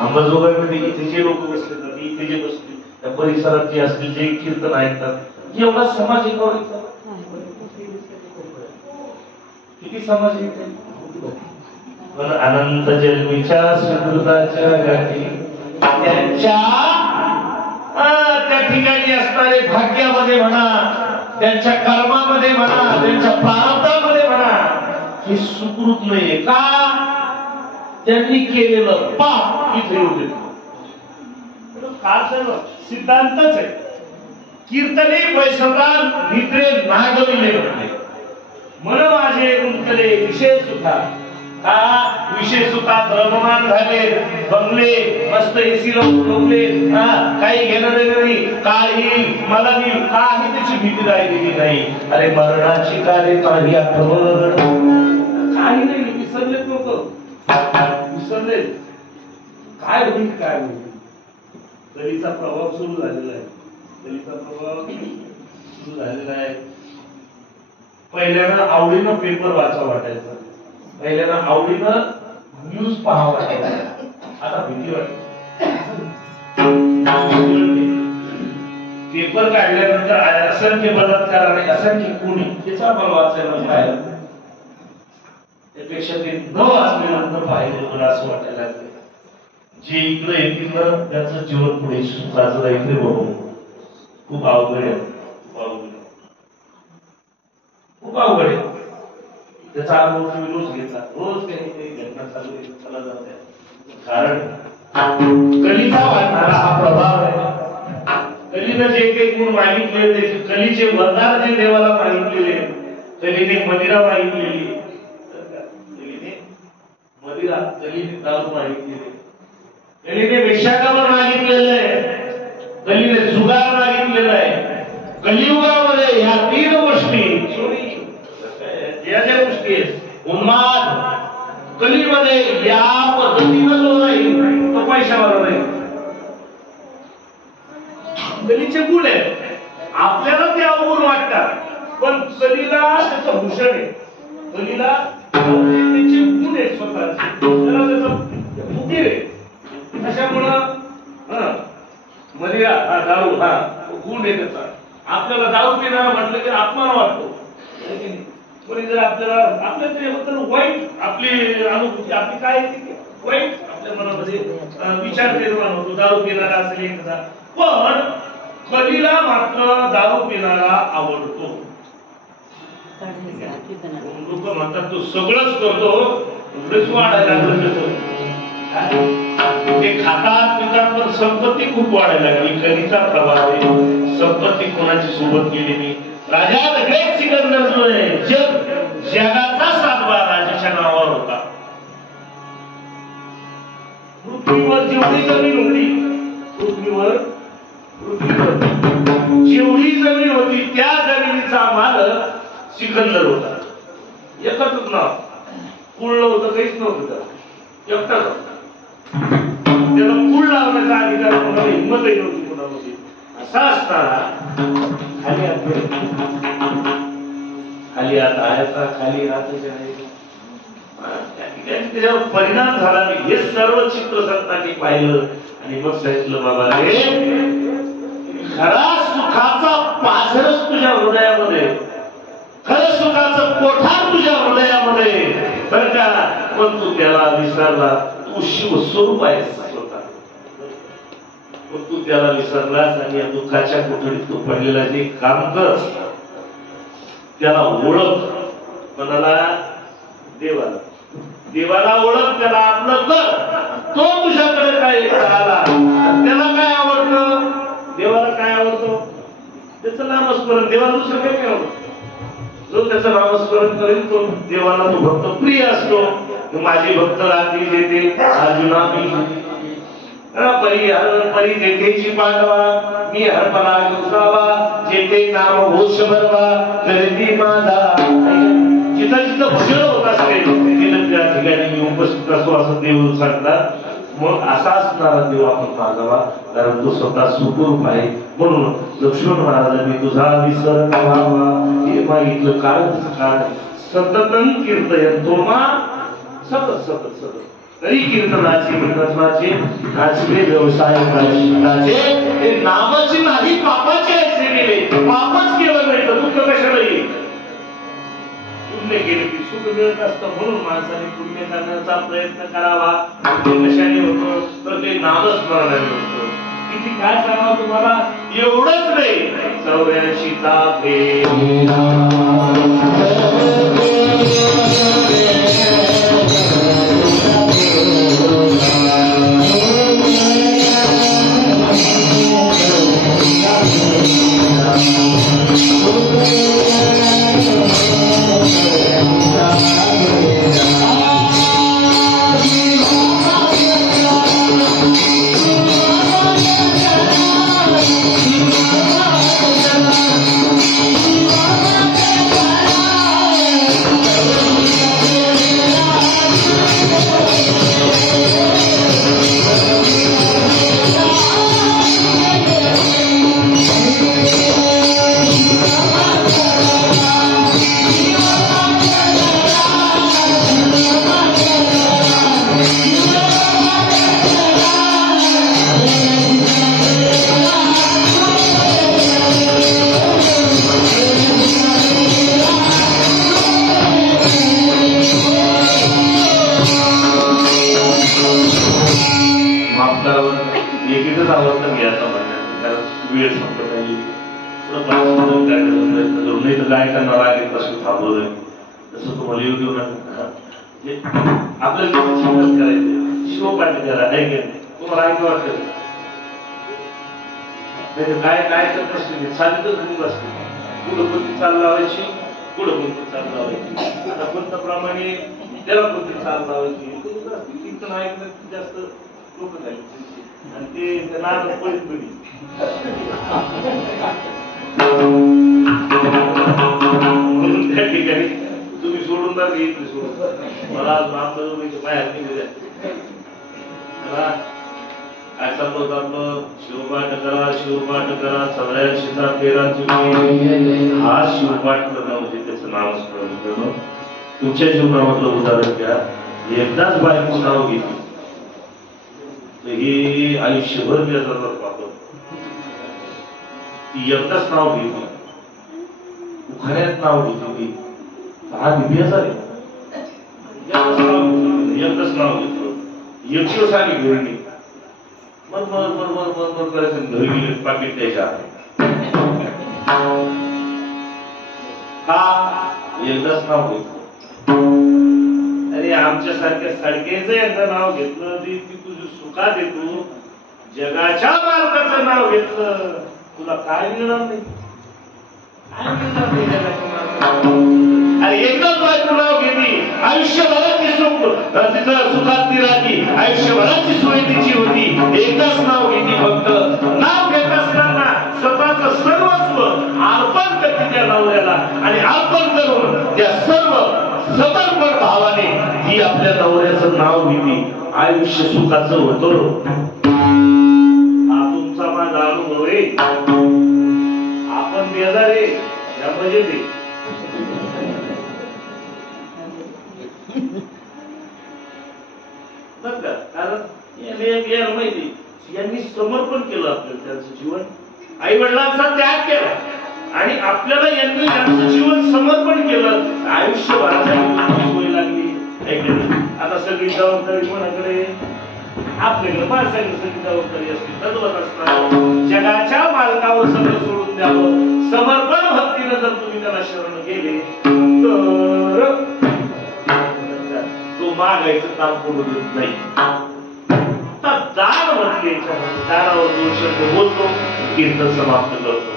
अंबाजोगाईमध्ये इथे जे लोक बसले ना, इथे जे बसले, त्या परिसरात जे असतील जे कीर्तन ऐकतात, एवढा समाज एकावर किती समाज येते. पण अनंत जन्मीच्या सुकृताच्या गाठी त्यांच्या त्या ठिकाणी असणारे भाग्यामध्ये म्हणा, त्यांच्या कर्मामध्ये म्हणा, त्यांच्या प्रारब्धामध्ये म्हणा, हे सुकृत नाहीये. का? त्यांनी केलेलं पाप इथे येऊ देत. सिद्धांतच आहे. कीर्तने वैष्णवान निद्रे नागविले म्हटले, मन माझे गुंतले विषय सुद्धा. हा विषय सुद्धा धर्ममान झाले, बंगले मस्त एसी लोकले, काही घेणं देणं नाही, काही मला नाही, काही त्याची भीती राहिलेली नाही. अरे मरणाची कार्य काही आठवण काही नाही. विसरलेत लोक, विसरले काय होईल काय होईल. कलीचा प्रभाव सुरू झालेला आहे. कलीचा प्रभाव सुरू झालेला आहे. पहिल्यांदा आवडीनं पेपर वाचा वाटायचा, पहिल्यांदा आवडीनं न्यूज पाहावं वाटायचं. आता भीती वाटते. पेपर काढल्यानंतर असंख्य बलात्कार आणि असंख्य खुनी याचा मला वाचायला पाहिजे. त्यापेक्षा ते न वाचल्यानंतर पाहिजे मला असं वाटायला लागलं. जे इकडे येतील ना त्याचं जीवन पुढे सुखाचं राहील. बघू खूप अवघड आहे, खूप अवघड आहे. त्याचा अनुभव तुम्ही रोज घेतला, रोज काही घटना चालू चला जात आहे. कारण कलीचा वाढणारा हा प्रभाव आहे. कलीनं जे काही गुण मागितले, कलीचे वरदान जे देवाला मागितलेले, कलीने मदिरा मागितलेली, कलीने मदिरा, कलीने दारू मागितलेले, कलीने वेश्यागमन मागितलेलं आहे, कलीने जुगार मागितलेला आहे. कलियुगामध्ये या 3 गोष्टी, चोरी, या ज्या गोष्टी आहेत, उन्माद, कलीमध्ये या पद्धतीनं जो नाही तो पैशावाला नाही. कलीचे गुण आहेत. आपल्याला ते अवगुण वाटतात, पण कलीला त्याचं भूषण आहे. कलीला त्याचे गुण आहेत स्वतःचे, त्याला त्याचं फुकीर आहे. त्याच्यामुळं मदिरा हा दारू हा गुण आहे त्याचा. आपल्याला दारू पिणारा म्हटलं की अपमान वाटतो. कोणी जर आपल्याला आपल्या त्याबद्दल वाईट आपली अनुभूती आपली काय येते, वाईट आपल्या मनामध्ये विचार निर्माण होतो. दारू पिणारा असेल एखादा, पण कलीला मात्र दारू पिणारा आवडतो. लोक म्हणतात तो सगळंच करतो, एवढंच वाढायला लागलं. ते खातात पितात पण संपत्ती खूप वाढायला लागली. कलीचा प्रभाव आहे. संपत्ती कोणाची सोबत गेलेली. राजा द ग्रेट सिकंदर जो आहे, जगाचा 7वा राजाच्या नावावर होता. पृथ्वीवर जेवढी जमीन होती, पृथ्वीवर जेवढी जमीन होती त्या जमिनीचा मालक सिकंदर होता. एकच नाव, कुळ होतं, काहीच नव्हतं, एकटाच होता. त्याला कुळ लावण्याचा अधिकार कोणाला हिंमतही नव्हती कोणामध्ये. असा असताना खाली आता आयता खाली राहत त्याच्यावर परिणाम झाला नाही. हे सर्व चित्र संतांनी पाहिलं आणि मग सांगितलं, बाबा रे खरा सुखाचा पाझरच तुझ्या हृदयामध्ये, खरं सुखाचं कोठार तुझ्या हृदयामध्ये बरं का. पण तू त्याला विसरला. तू शिवस्वरूप आहेस स्वतः. पण तू त्याला विसरलास आणि या दुःखाच्या कोठडीत तू पडलेला जे काम कर त्याला ओळख. कोणाला? देवाला. देवाला ओळख, त्याला आपलं कर. तो तुझ्याकडे काय आला, त्याला काय आवडतं? देवाला काय आवडतं? त्याचं नामस्मरण. देवाला दुसरं काही आवडतं? जो त्याचं नामस्मरण करेल तो देवाला तो भक्त प्रिय असतो. माझी भक्त रात्री जेथे अर्जुना मी परी जेथेची पाठवा मी हरपला गुसावा जेथे नाम घोष भरवा गर्दी माझा. जिथं जिथं भजन होत असते तिथं त्या ठिकाणी मी उपस्थित असतो असं देव सांगतात. मग असा असणारा देव आपण मागावा, कारण तो स्वतः सुखरूप आहे. म्हणून लक्ष्मण महाराजांनी तुझा विसर व्हावा हे मागितलं. काय सततं कीर्तन तोमा सतत सतत सतत तरी कीर्तनाचे कीर्तनाचे नाचले व्यवसाय करायचे हे नामाचे नाही पापाचे ऐसे गेले. पापच केलं मिळतं, दुःख कशाला येईल? पुण्य केले की सुख मिळत असतं. म्हणून माणसाने पुण्य करण्याचा प्रयत्न करावा. ते कशाने होतं तर ते नामस्मरणाने होतं. किती काय सांगावं तुम्हाला, एवढंच नाही 84 तापे तुमच्या जीवनामधलं उदाहरण घ्या. एकदाच बायको नाव घेतली तर हे आयुष्यभर त्याचा वापर. ती एकदाच नाव घेतली, उखाण्यात नाव घेतली, हा दिव्याचा रे एकदाच नाव घेतलं. एक दिवस आली घरी मर करायचं. घरी गेले पाकिट द्यायच्या का एकदाच नाव घेतलं. अरे आमच्या सारख्या सडकेचं एकदा नाव घेतलं ती तुझं सुखात येतो. जगाच्या मालकाचं नाव घेतलं तुला काय मिळणार नाही, काय मिळणार नाही जगाच्या मालकाचं. अरे एकदाच बायको नाव घेतली, आयुष्यभराची सुख तिचं सुखात ती राहती, आयुष्यभराची सोय तिची होती. एकदाच नाव घेतली. फक्त नाव घेत असताना स्वतःच सर्वस्व अर्पण करते त्या नवऱ्याला आणि अर्पण करून त्या सर्व समर्पण भावाने ही आपल्या नवऱ्याचं नाव घेतली. आयुष्य सुखाचं होतं. हा तुमचा माझा अनुभव आहे. आपण बेजारे या मजेत आहे. बर का, कारण माहिती यांनी समर्पण केलं आपल्याला. त्यांचं जीवन आई वडिलांचा त्याग केला आणि आपल्याला यांनी त्यांचं जीवन समर्पण केलं. आयुष्यभराची सोय लागली. आता सगळी जबाबदारी कोणाकडे? आपल्याकडे माणसाकडे सगळी जबाबदारी असते, तद्वत असतात. मागायचं काम करू देत नाही. आता दान म्हटले दानावर 2 शब्द बोलतो, कीर्तन समाप्त करतो.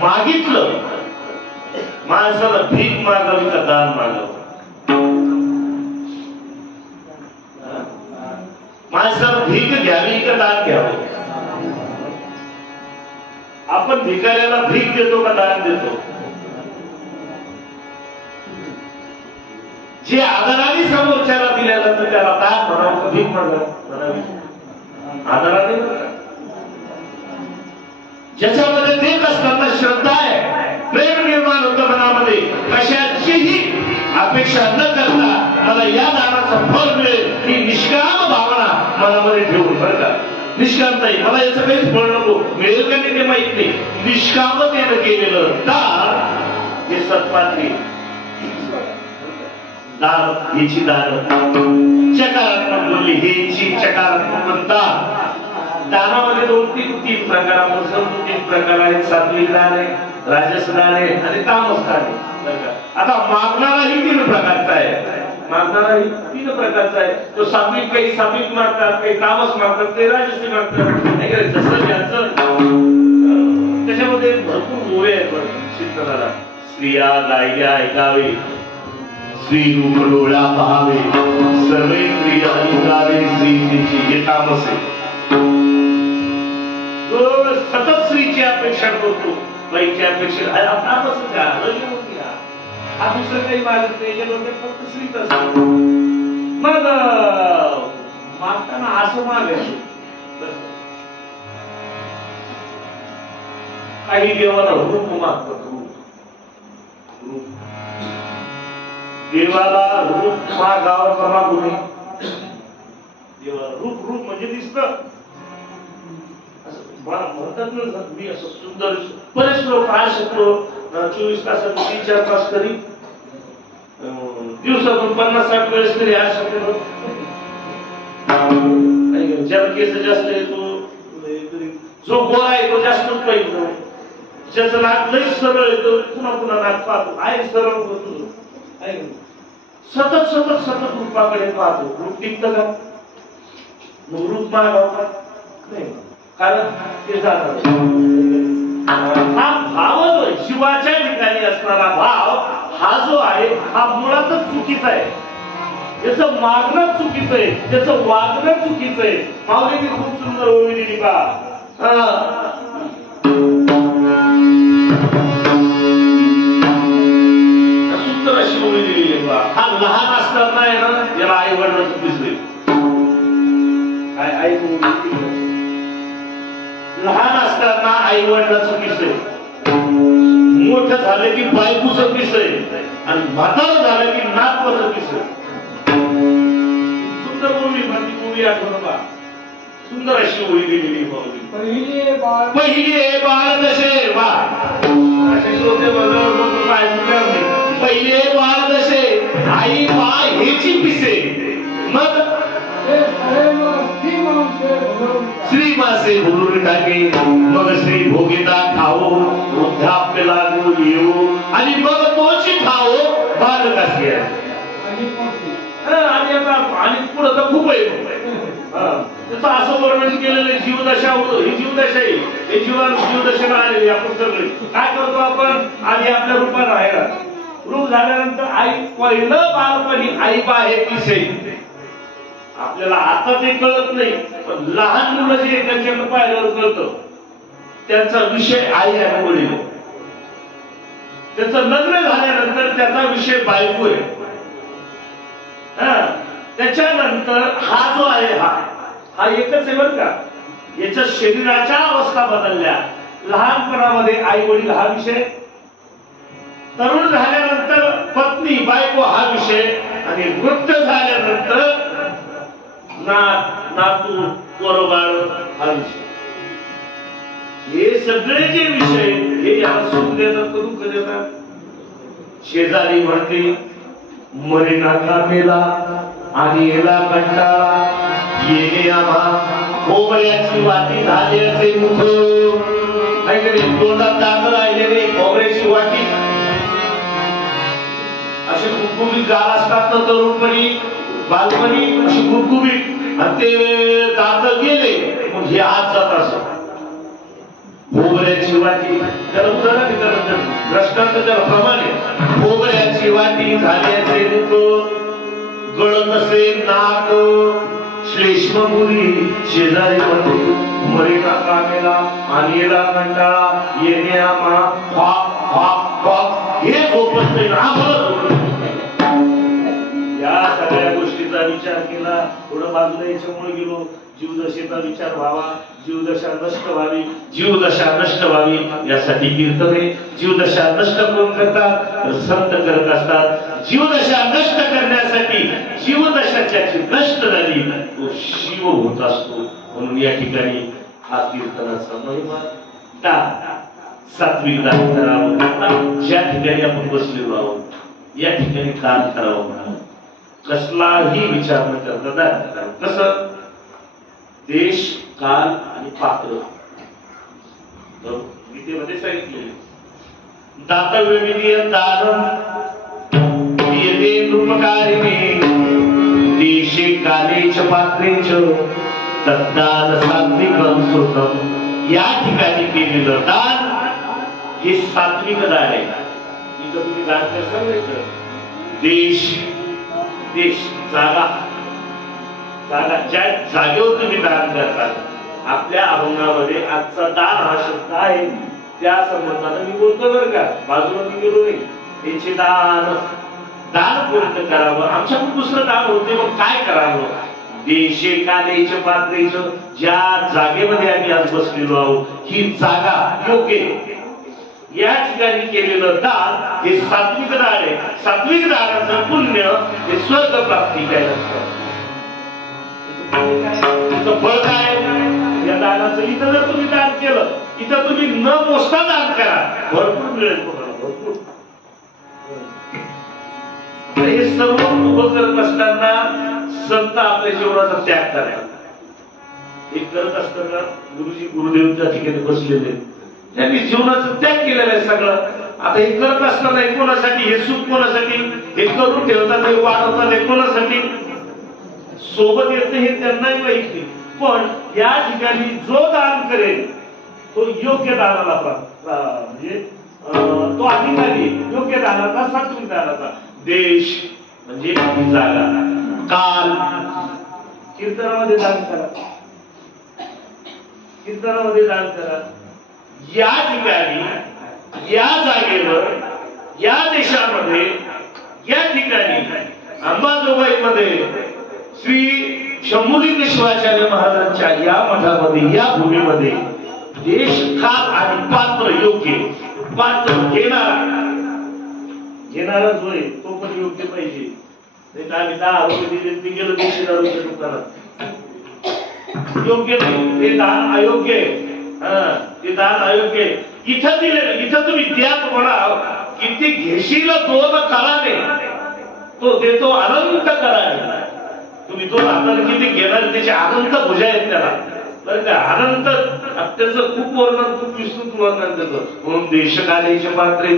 मागितलं, माणसाला भीक मागावी का दान मागावं? माणसाला भीक घ्यावी का दान घ्यावं? आपण भिकाऱ्याला भीक देतो का दान देतो? जे आदराने समोरच्याला दिल्या जातं त्याला दान म्हणावं का भीक म्हणावी? आदराने. ज्याच्यामध्ये देत असताना श्रद्धा आहे, प्रेम निर्माण होतं मनामध्ये, कशाचीही अपेक्षा न करता मला या दानाचं फळ मिळेल ही निष्काम भावना मनामध्ये ठेवून, बरं का, निष्कामताई मला याचं काहीच फळ नको, मिळेल का नाही ते माहित नाही, निष्कामतेनं केलेलं दान हे सत्पात्री दान. याची दान चकारात्मक बोलली, हेची चकारात्मक म्हणतात. दानामध्ये 2-3 प्रकार आपण समजू. 3 प्रकार आहेत, सात्विक दान आहे, राजस दान आहे आणि तामस दान आहे. आता मागणाराही 3 प्रकारचा आहे. मागणाराही 3 प्रकारचा आहे. तो सात्विक, काही सात्विक मागतात, काही तामस मागतात, काही राजसी मागतात. जसं याचं त्याच्यामध्ये भरपूर ओवे आहेत. शीतलाला स्त्रिया गायल्या ऐकावे, स्त्री रूप डोळा पहावे, सर्वेंद्रिय ऐकावे स्त्री तिची, हे तामस आहे. सतत स्त्रीची अपेक्षा करतो, बाईची अपेक्षा. तामस का हा दुसरं काही मागत नाही, फक्त स्त्रीच असत. मग मागताना असं मागायचं, काही देवाला रूप मागतात. देवाला रूप मागावं मागू नये. देवाला रूप म्हणजे दिसतं म्हणतात ना, मी असं सुंदर. बरेच लोक आज शकलो 24 तासात 3-4 तास तरी दिवसातून 50-60 वेळेस तरी आज शकलो. ज्याला केस जास्त येतो, जो गोरा येतो जास्तच पाहिजे, ज्याचं नाक लई सरळ येतो पुन्हा नाक पाहतो, आहे सरळ होतो, सतत रूपाकडे पाहतो. रूप टिकतं का? मग रूप मागावं का? नाही, कारण ते जाणार. हा भाव शिवाच्या ठिकाणी असणारा भाव हा जो आहे हा मुळातच चुकीचा आहे. त्याचं मागणं चुकीचं आहे, त्याचं वागणं चुकीचं आहे. माऊलीने खूप सुंदर ओवी दिली का, सुंदर अशी ओवी दिलेली बा. हा लहान असताना आहे ना, याला आई वडिलांचं दिसले. आई लहान असताना आई वडिलांचं पिसय, मोठं झालं की बायकोचं पिसय, आणि म्हातारं झालं की नातवाचं पिसय. सुंदर ओवी म्हणजे ओवी आठवण बा, सुंदर अशी ओवी दिलेली माऊली. पहिले बाळ दशे वा असे श्रोते पहिले बाळ दशे आई बा हेची पिसे, मग श्री मासे भरून टाके, मग श्री भोगिता खाओ, वृद्धाप्य लागू येऊ, आणि मग तोची खाओ बालक असते. आणि पुढं तर खूप आहे त्याचं असं वर्णन केलेलं. जीवदशा होतो, ही जीवदशा आहे, हे जीवदशेला आलेली. आपण सगळे काय करतो, आपण आधी आपल्या रूपात राहायला, रूप झाल्यानंतर आई पहिलं बालपणी आई बा हे पिसे. आपल्याला आता ते कळत नाही, पण लहान मुलं जे त्यांच्याकडे पाहिल्यावर कळतं. त्यांचा विषय आई आहे, वडील. त्याचं लग्न झाल्यानंतर त्याचा विषय बायको आहे. त्याच्यानंतर हा जो आहे हा एकच आहे बरं का. याच्या शरीराच्या अवस्था बदलल्या. लहानपणामध्ये आई वडील हा विषय, तरुण झाल्यानंतर पत्नी बायको हा विषय, आणि वृद्ध झाल्यानंतर नातू पोरबाळ हा विषय. हे सगळे जे विषय हे याला सुख देतात का दुःख देतात? शेजारी म्हणते मरे नाका मेला आणि याला कंटाळा येणे आम्हा खोबऱ्याची वाटी झाली असे मुख, काहीतरी तोंडात दात राहिले रे खोबऱ्याची वाटी. असे कुटुंबी गाल असतात ना तरुणपणी, बालपणी गुबगुबीत आणि ते दात गेले मग हे आज जात असत. खोबऱ्याची वाटी त्याला उदाहरण द्रष्टांत त्याला प्रमाणे खोबऱ्याची वाटी झाल्याचे मुख गळत असे नाक श्लेष्मपुरी शेजारी मध्ये मरेला कामेला आणेला कंटाळा येण्यामा हे झोपत नाही. या सगळ्या गोष्टीचा विचार केला. थोडं बाजूला याच्यामुळे गेलो. जीवदशेचा विचार व्हावा, जीवदशा नष्ट व्हावी, जीवदशा नष्ट व्हावी यासाठी कीर्तने. जीवदशा नष्ट करून करतात संत करत असतात. जीवदशा नष्ट करण्यासाठी जीवदशा ज्याची नष्ट झाली तो शिव होत असतो. म्हणून या ठिकाणी हा कीर्तनाचा महिमा दान सात्विक दान करावं. ज्या ठिकाणी आपण बसलेलो आहोत या ठिकाणी दान करावं. कसलाही विचार न करता दान करावं. कसं देश काल आणि पात्र गीतेमध्ये सांगितले. दातव्यमिदीय दानं क्रियते नृपकारिणे देशे काले च पात्रे च तद्दान सात्विकं सुतम. या ठिकाणी केलेलं दान हे सात्विक दान आहे. इथं तुम्ही दान कसं करायचं. देश देश जागा जागा ज्या जागेवर तुम्ही दान करतात. आपल्या अभंगामध्ये आजचा दान हा शब्द आहे त्या संबंधाने मी बोलतो बरं का. बाजूला मी गेलो नाही. त्याचे दान दान कोणतं करावं. आमच्याकडून दुसरं दान होते मग काय करावं. देशे कालेच पात्रेच ज्या जागेमध्ये आम्ही आज बसलेलो आहोत ही जागा योग्य या ठिकाणी केलेलं दान हे सात्विक दान आहे. सात्विक दानाचं पुण्य हे स्वर्ग प्राप्ती काय असतं. फळ काय या दानाचं. इथं जर तुम्ही दान केलं इथं तुम्ही न मोजता दान करा भरपूर मिळेल तुम्हाला. भरपूर हे सर्व उभं करत असताना संत आपल्या जीवनाचा त्याग करायला हे करत असताना गुरुजी गुरुदेव त्या ठिकाणी बसलेले त्यांनी जीवनाचा त्याग केलेला आहे सगळं. आता हे करत असताना हे कोणासाठी. हे सुख कोणासाठी. हे करून ठेवतात हे वाढवतात हे कोणासाठी. सोबत येते हे त्यांनाही माहिती. पण या ठिकाणी जो दान करेल तो योग्य दानाला म्हणजे तो अधिकारी योग्य दानाचा सात्विक दानाचा. देश म्हणजे जागा. काल कीर्तनामध्ये दान करा. कीर्तनामध्ये दान करा. या ठिकाणी या जागेवर या देशामध्ये या ठिकाणी अंबाजोगाई मध्ये श्री शंभुलिंग शिवाचार्य महाराजांच्या या मठामध्ये या भूमीमध्ये देश काल आणि पात्र योग्य. पात्र घेणारा जो आहे तो पण योग्य पाहिजे. नाही तर आम्ही 10 रुपये दिले मी गेलो 200 रुपये दुकानात योग्य नाही. ते दान अयोग्य आहे. ते दान अयोग्य आहे. इथं दिले इथं तुम्ही द्या. तुम्हाला किती घेशील 2 कराने तो देतो अनंत कराने. तुम्ही 2 हाताने किती घेणार त्याचे अनंत भुजा आहेत त्याला बरं का. अनंत त्याचं खूप वर्णन खूप विस्तृत वर्णन त्याचं. म्हणून देशकालेचे पात्रे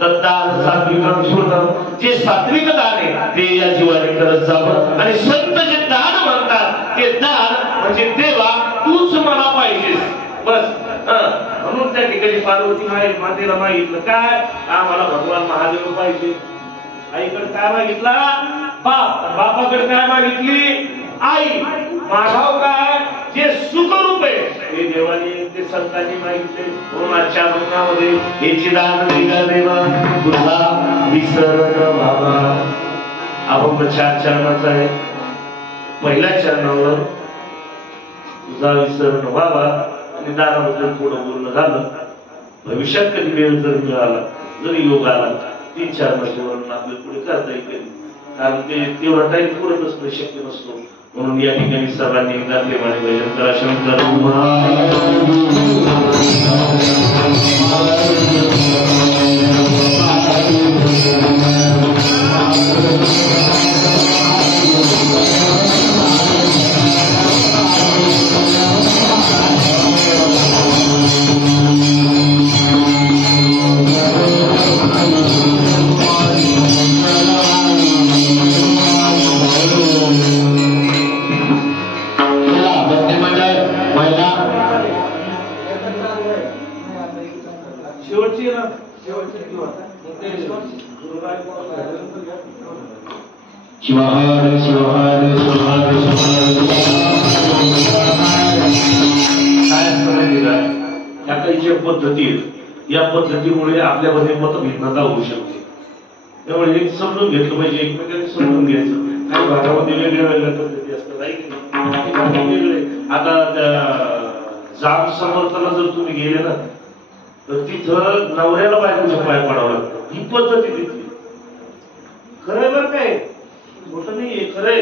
तद्दान सात्विक सुरतम. जे सात्विक दान आहे ते या जीवाने करत जावं. आणि संत जे दान म्हणतात ते दान म्हणजे देवा तूच मला पाहिजेस बस. म्हणून त्या ठिकाणी पार्वती मातेला मागितलं काय. आम्हाला भगवान महादेव पाहिजे. आईकडे काय मागितला बाप. बापाकडे काय मागितली आई. मागाव काय जे सुखरूप आहे ते देवाने ते संतांनी मागितले. म्हणून आजच्या अभंगामध्ये हेची दान दिला देवा तुझा विसरण बाबा. अभंग 4 चरणाचा आहे. पहिल्या चरणावर तुझा विसरण व्हावा आणि दानाबद्दल थोडं बोलणं झालं. भविष्यात कधी वेळ जर मिळाला जरी योग आला 3 चरणाचे वर्णन आपल्याला पुढे करता येईल. कारण ते तेवढा टाईम पुरत असणं शक्य नसतो. म्हणून या ठिकाणी सर्वांनी एकदा प्रेमाने भजन करा. शंकर शेवटची आहे ना शिवहार शिवहार शिवहार काय असतं माहिती का, ह्या काही ज्या पद्धती आहेत या पद्धतीमुळे आपल्यामध्ये मतभिन्नता होऊ शकते. त्यामुळे एक समजून घेतलं पाहिजे, एकमेकांनी समजून घ्यायचं. काही भागामध्ये वेगळ्या वेगळ्या पद्धती असतात, वेगळे. आता जाम समर्थनाला जर तुम्ही गेले ना तर तिथं नवऱ्याला बायकोच्या पाय पडावं लागतं. ही पद्धती तिथली खरंय बरं काय मोठं नाहीये, खरंय.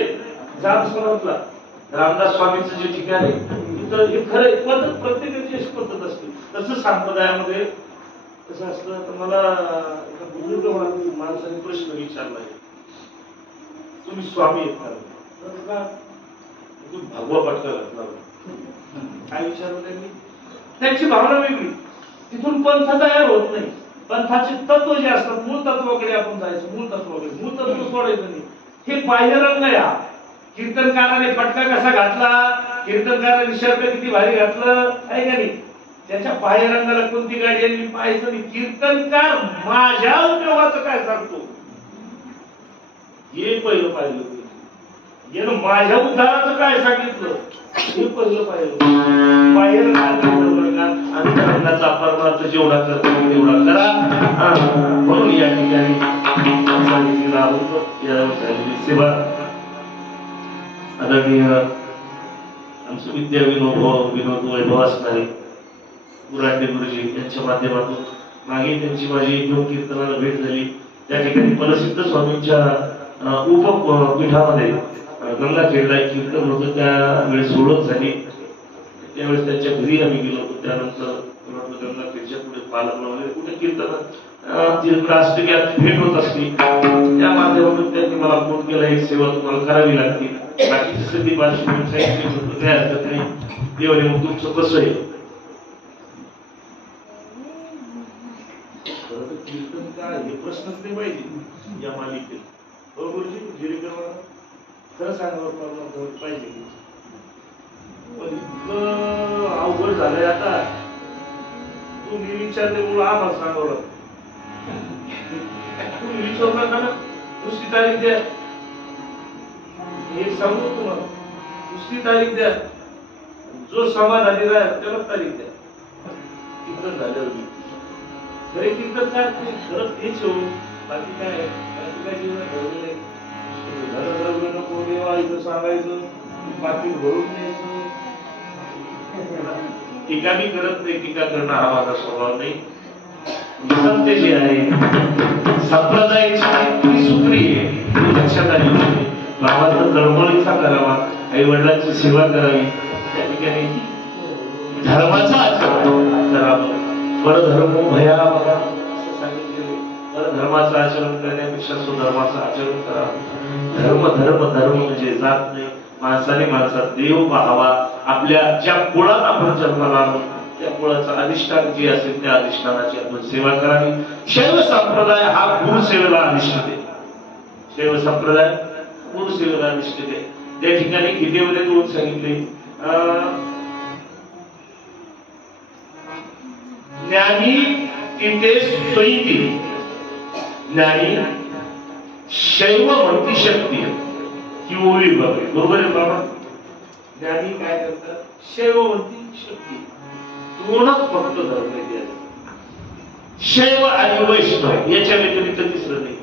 जाम समर्थला रामदास स्वामींचं जे ठिकाण आहे तिथं हे खरंय. पद्धत प्रत्येकाची अशी पद्धत असते. तसं संप्रदायामध्ये कसं असतं. तर मला एका बुजुर्ग माणसाने प्रश्न विचारलाय, तुम्ही स्वामी आहेत का? तुम्ही भगवा पटका घातला. काय विचारलं त्यांनी? त्यांची भावना वेगळी. तिथून पंथ तयार होत नाही. पंथाचे तत्व जे असतात मूळ तत्वाकडे आपण जायचं. मूळ तत्व सोडायचं नाही. हे बाह्यरंग आहे. कीर्तनकाराने पटका कसा घातला, कीर्तनकाराने शर्ट किती भारी घातलं आहे का नाही, त्याच्या बाह्यरंगाला कोणती गाडी आहे मी पाहायचं नाही. कीर्तनकार माझ्या उपयोगाचं काय सांगतो हे पहिलं पाहिलं. यानं माझ्या उद्धाराचं काय सांगितलं हे पहिलं पाहिलं. बाह्यरंगाचा परमार्थ जेवढा करतो तेवढा करा. म्हणून या ठिकाणी सेवा आदरणीय आमचे विद्या विनोद वैभव असणारे गुरांडे गुरुजी यांच्या माध्यमातून मागे त्यांची माझी 1-2 कीर्तनाला भेट झाली. त्या ठिकाणी प्रसिद्ध स्वामींच्या उपपीठामध्ये गंगाखेडला एक कीर्तन होतं. त्यावेळेस सोडत झाली. त्यावेळेस त्यांच्या घरी आम्ही गेलो होतो. त्यानंतर गंगाखेडच्या पुढे पालकला वगैरे कुठे कीर्तन राष्ट्रीय भेट होत असते. त्या माध्यमातून त्यांनी मला फोन केला, एक सेवा तुम्हाला करावी लागते. बाकीची स्थिती पार्श्वभूमी काय हरकत नाही. देवाने मग तुमचं कसं आहे कीर्तन काय हे प्रश्नच नाही पाहिजे या मालिकेत. बरोबर खरं सांगा पाहिजे. पण इतकं अवघड झालंय आता. तुम्ही विचारले म्हणून आम्हाला सांगावं. तुम्ही विचारू नका ना. दुसरी तारीख द्या. एक सांगू तुम्हाला, दुसरी तारीख द्या. जो समाधानी राहील त्याला तारीख द्या. कीर्तन झाल्यावर खरे कीर्तन काय खरं तेच हो. बाकी काय जीवन ठरवलं नाही. घर नको देवायचं सांगायचं बाकी भरून द्यायचं. टीका मी करत नाही. टीका करणं हा माझा स्वभाव नाही. सत्य जे आहे संप्रदायाची सूत्री आहे लक्षात आली पाहिजे. भावाचा तळमळीचा करावा, आई वडिलांची सेवा करावी, त्या ठिकाणी धर्माचं आचरण करावं. परधर्मो भयावह असं सांगितलेले. परधर्माचं आचरण करण्यापेक्षा स्वधर्माचं आचरण करावं. धर्म धर्म धर्म म्हणजे जात नाही. माणसाने माणसात देव पाहावा. आपल्या ज्या कुळात आपण जन्माला आलो त्या कुळाचं अधिष्ठान जे असेल त्या अधिष्ठानाची आपण सेवा करावी. शैव संप्रदाय हा गुरुसेवेला अधिष्ठित आहे. शैव संप्रदाय गुरुसेवेला अधिष्ठित आहे. त्या ठिकाणी गीतेमध्ये 2 सांगितले. ज्ञानी तिथे स्वैती. ज्ञानी शैव म्हणती शक्ती ही ओळी बघे. बरोबर आहे बाबा. ज्ञानी काय करतात शैव म्हणती शक्ती. 2च फक्त धर्म आहे. शैव आणि वैष्णव याच्या व्यतिरिक्त तिसरं नाही.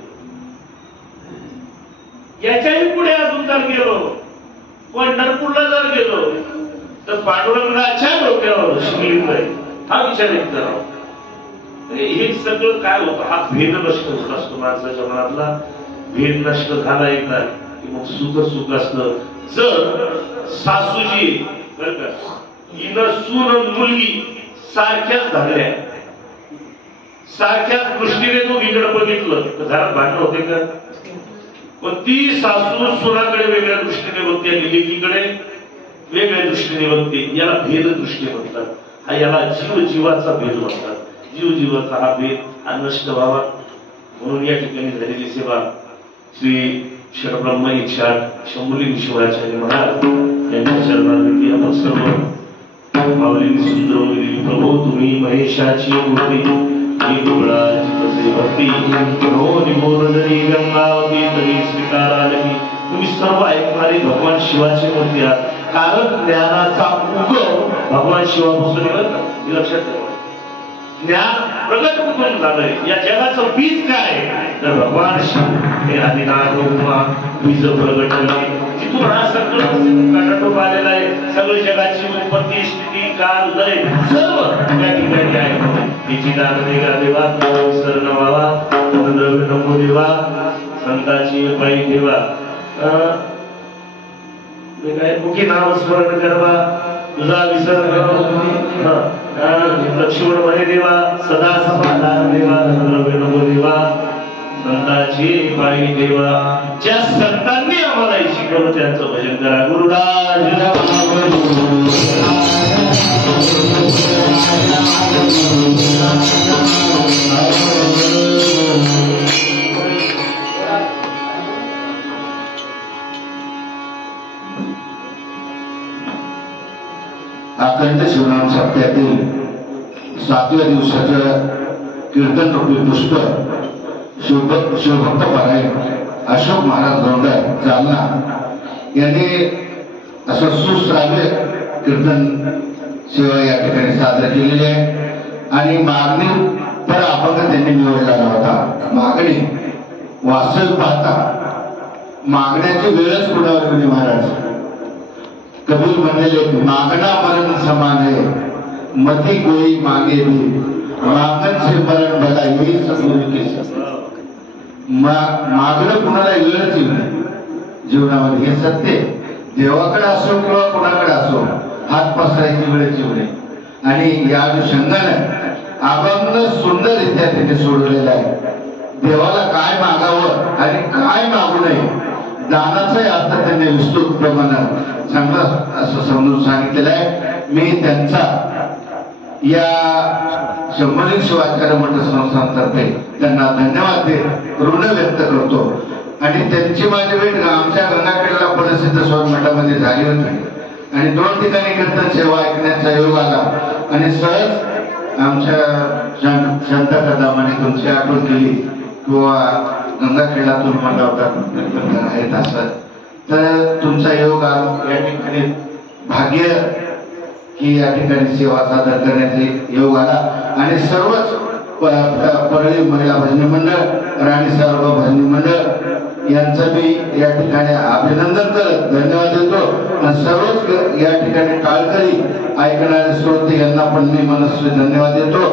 याच्याही पुढे अजून जर गेलो, पंढरपूरला जर गेलो तर पांडुरंगाच्या डोक्यावर शिवलिंग आहे. हा विचार एक करावा. हे सगळं काय होतं. हा भेद नष्ट होत असतो माणसाच्या मनातला. भेद नष्ट झाला एकदा की मग सुख असतं. जर सासूजी बर का हिनं सून मुलगी सारख्याच झाल्या, सारख्याच दृष्टीने तो इकडे बघितलं तर घरात भांडण होते का? पण ती सासू सुनाकडे वेगळ्या दृष्टीने बघते आणि लेकीकडे वेगळ्या दृष्टीने बघते. याला भेद दृष्टी म्हणतात. हा याला जीवाचा भेद म्हणतात. जीवाचा हा भेद हा नष्ट व्हावा म्हणून या ठिकाणी झालेली सेवा श्री शरब्रह्म इच्छा शंभुलिंग शिवाचार्य महाराज यांच्या चरणांमध्ये आपण सर्व माऊलींनी सुंदर प्रभू तुम्ही महेशाची मूर्ती तरी डोळाची बसे भक्ती नो निबोधरी गंगावती तरी स्वीकारालगी. तुम्ही सर्व ऐकणारी भगवान शिवाची मूर्ती आहात. कारण ज्ञानाचा उगम भगवान शिवापासून हे लक्षात ठेवा. ज्ञान प्रगट कुठून झालंय, या जगाचं बीज काय तर भगवान शिव हे आदिनाथ बीज प्रगट झाले. तिथून हा सगळं काटाटोप आलेला आहे. सगळी जगाची उत्पत्ती स्थिती काल लय सर्व त्या ठिकाणी आहे. तिची दान देवा विसर्ण व्हावा द्रव्य नको देवा संताची पायी ठेवा मुखी नाव स्मरण करवा तुझा विसर लक्ष्मण म्हणे देवा सदा समाधान देवा द्रव्य नको देवा संताची पायी देवा. ज्या संतांनी आम्हाला शिकवलं त्यांचं भजन करा. गुरुराज अखंड शिवनाम सप्त्यातील 7व्या दिवसाचं कीर्तन रूपी पुष्प शिवभक्त पारायण अशोक महाराज गौंडर जालना यांनी असं सुश्राव्य कीर्तन सेवा या ठिकाणी सादर केलेली आहे. आणि मागणी पर अभंग त्यांनी निवडलेला होता. मागणी वास्तविक पाहता मागण्याची वेळच कुणावर गेली महाराज. कबीर म्हणलेले मागना मरण समान आहे मती कोई मागे भी मागण से मरण बघा यही सद्गुरु के मागणं कुणाला वेळच येऊ नये जीवनामध्ये हे सत्य. देवाकडे असो किंवा कुणाकडे असो हात पसरायची वेळच येऊ नये. आणि या अनुषंगाने अभंग सुंदररित्या त्यांनी सोडलेला आहे. देवाला काय मागावं आणि काय मागू नये दानाचाही अर्थ त्यांनी विस्तृत प्रमाणात चांगला असं समजून सांगितलेलं आहे. मी त्यांचा या शंभरी शिवाचार्य मंडळ संस्थांतर्फे त्यांना धन्यवाद देत ऋण व्यक्त करतो. आणि त्यांची माझी भेट आमच्या गंगाखेडला प्रसिद्ध स्वामी मठामध्ये झाली होती. आणि 2 ठिकाणी कीर्तन सेवा ऐकण्याचा योग आला. आणि सहज आमच्या शांता कदामाने तुमची आठवण केली किंवा गंगाखेडातून मला होता आहेत असं. तर तुमचा योग या ठिकाणी भाग्य की या ठिकाणी सेवा सादर करण्याचे योग आला. आणि सर्वच परळी महिला भजनी मंडळ राणी साहेब भजनी मंडळ यांचं मी या ठिकाणी अभिनंदन करत धन्यवाद देतो. आणि सर्वच या ठिकाणी टाळकरी ऐकणारे श्रोते यांना पण मी मनस्वी धन्यवाद देतो.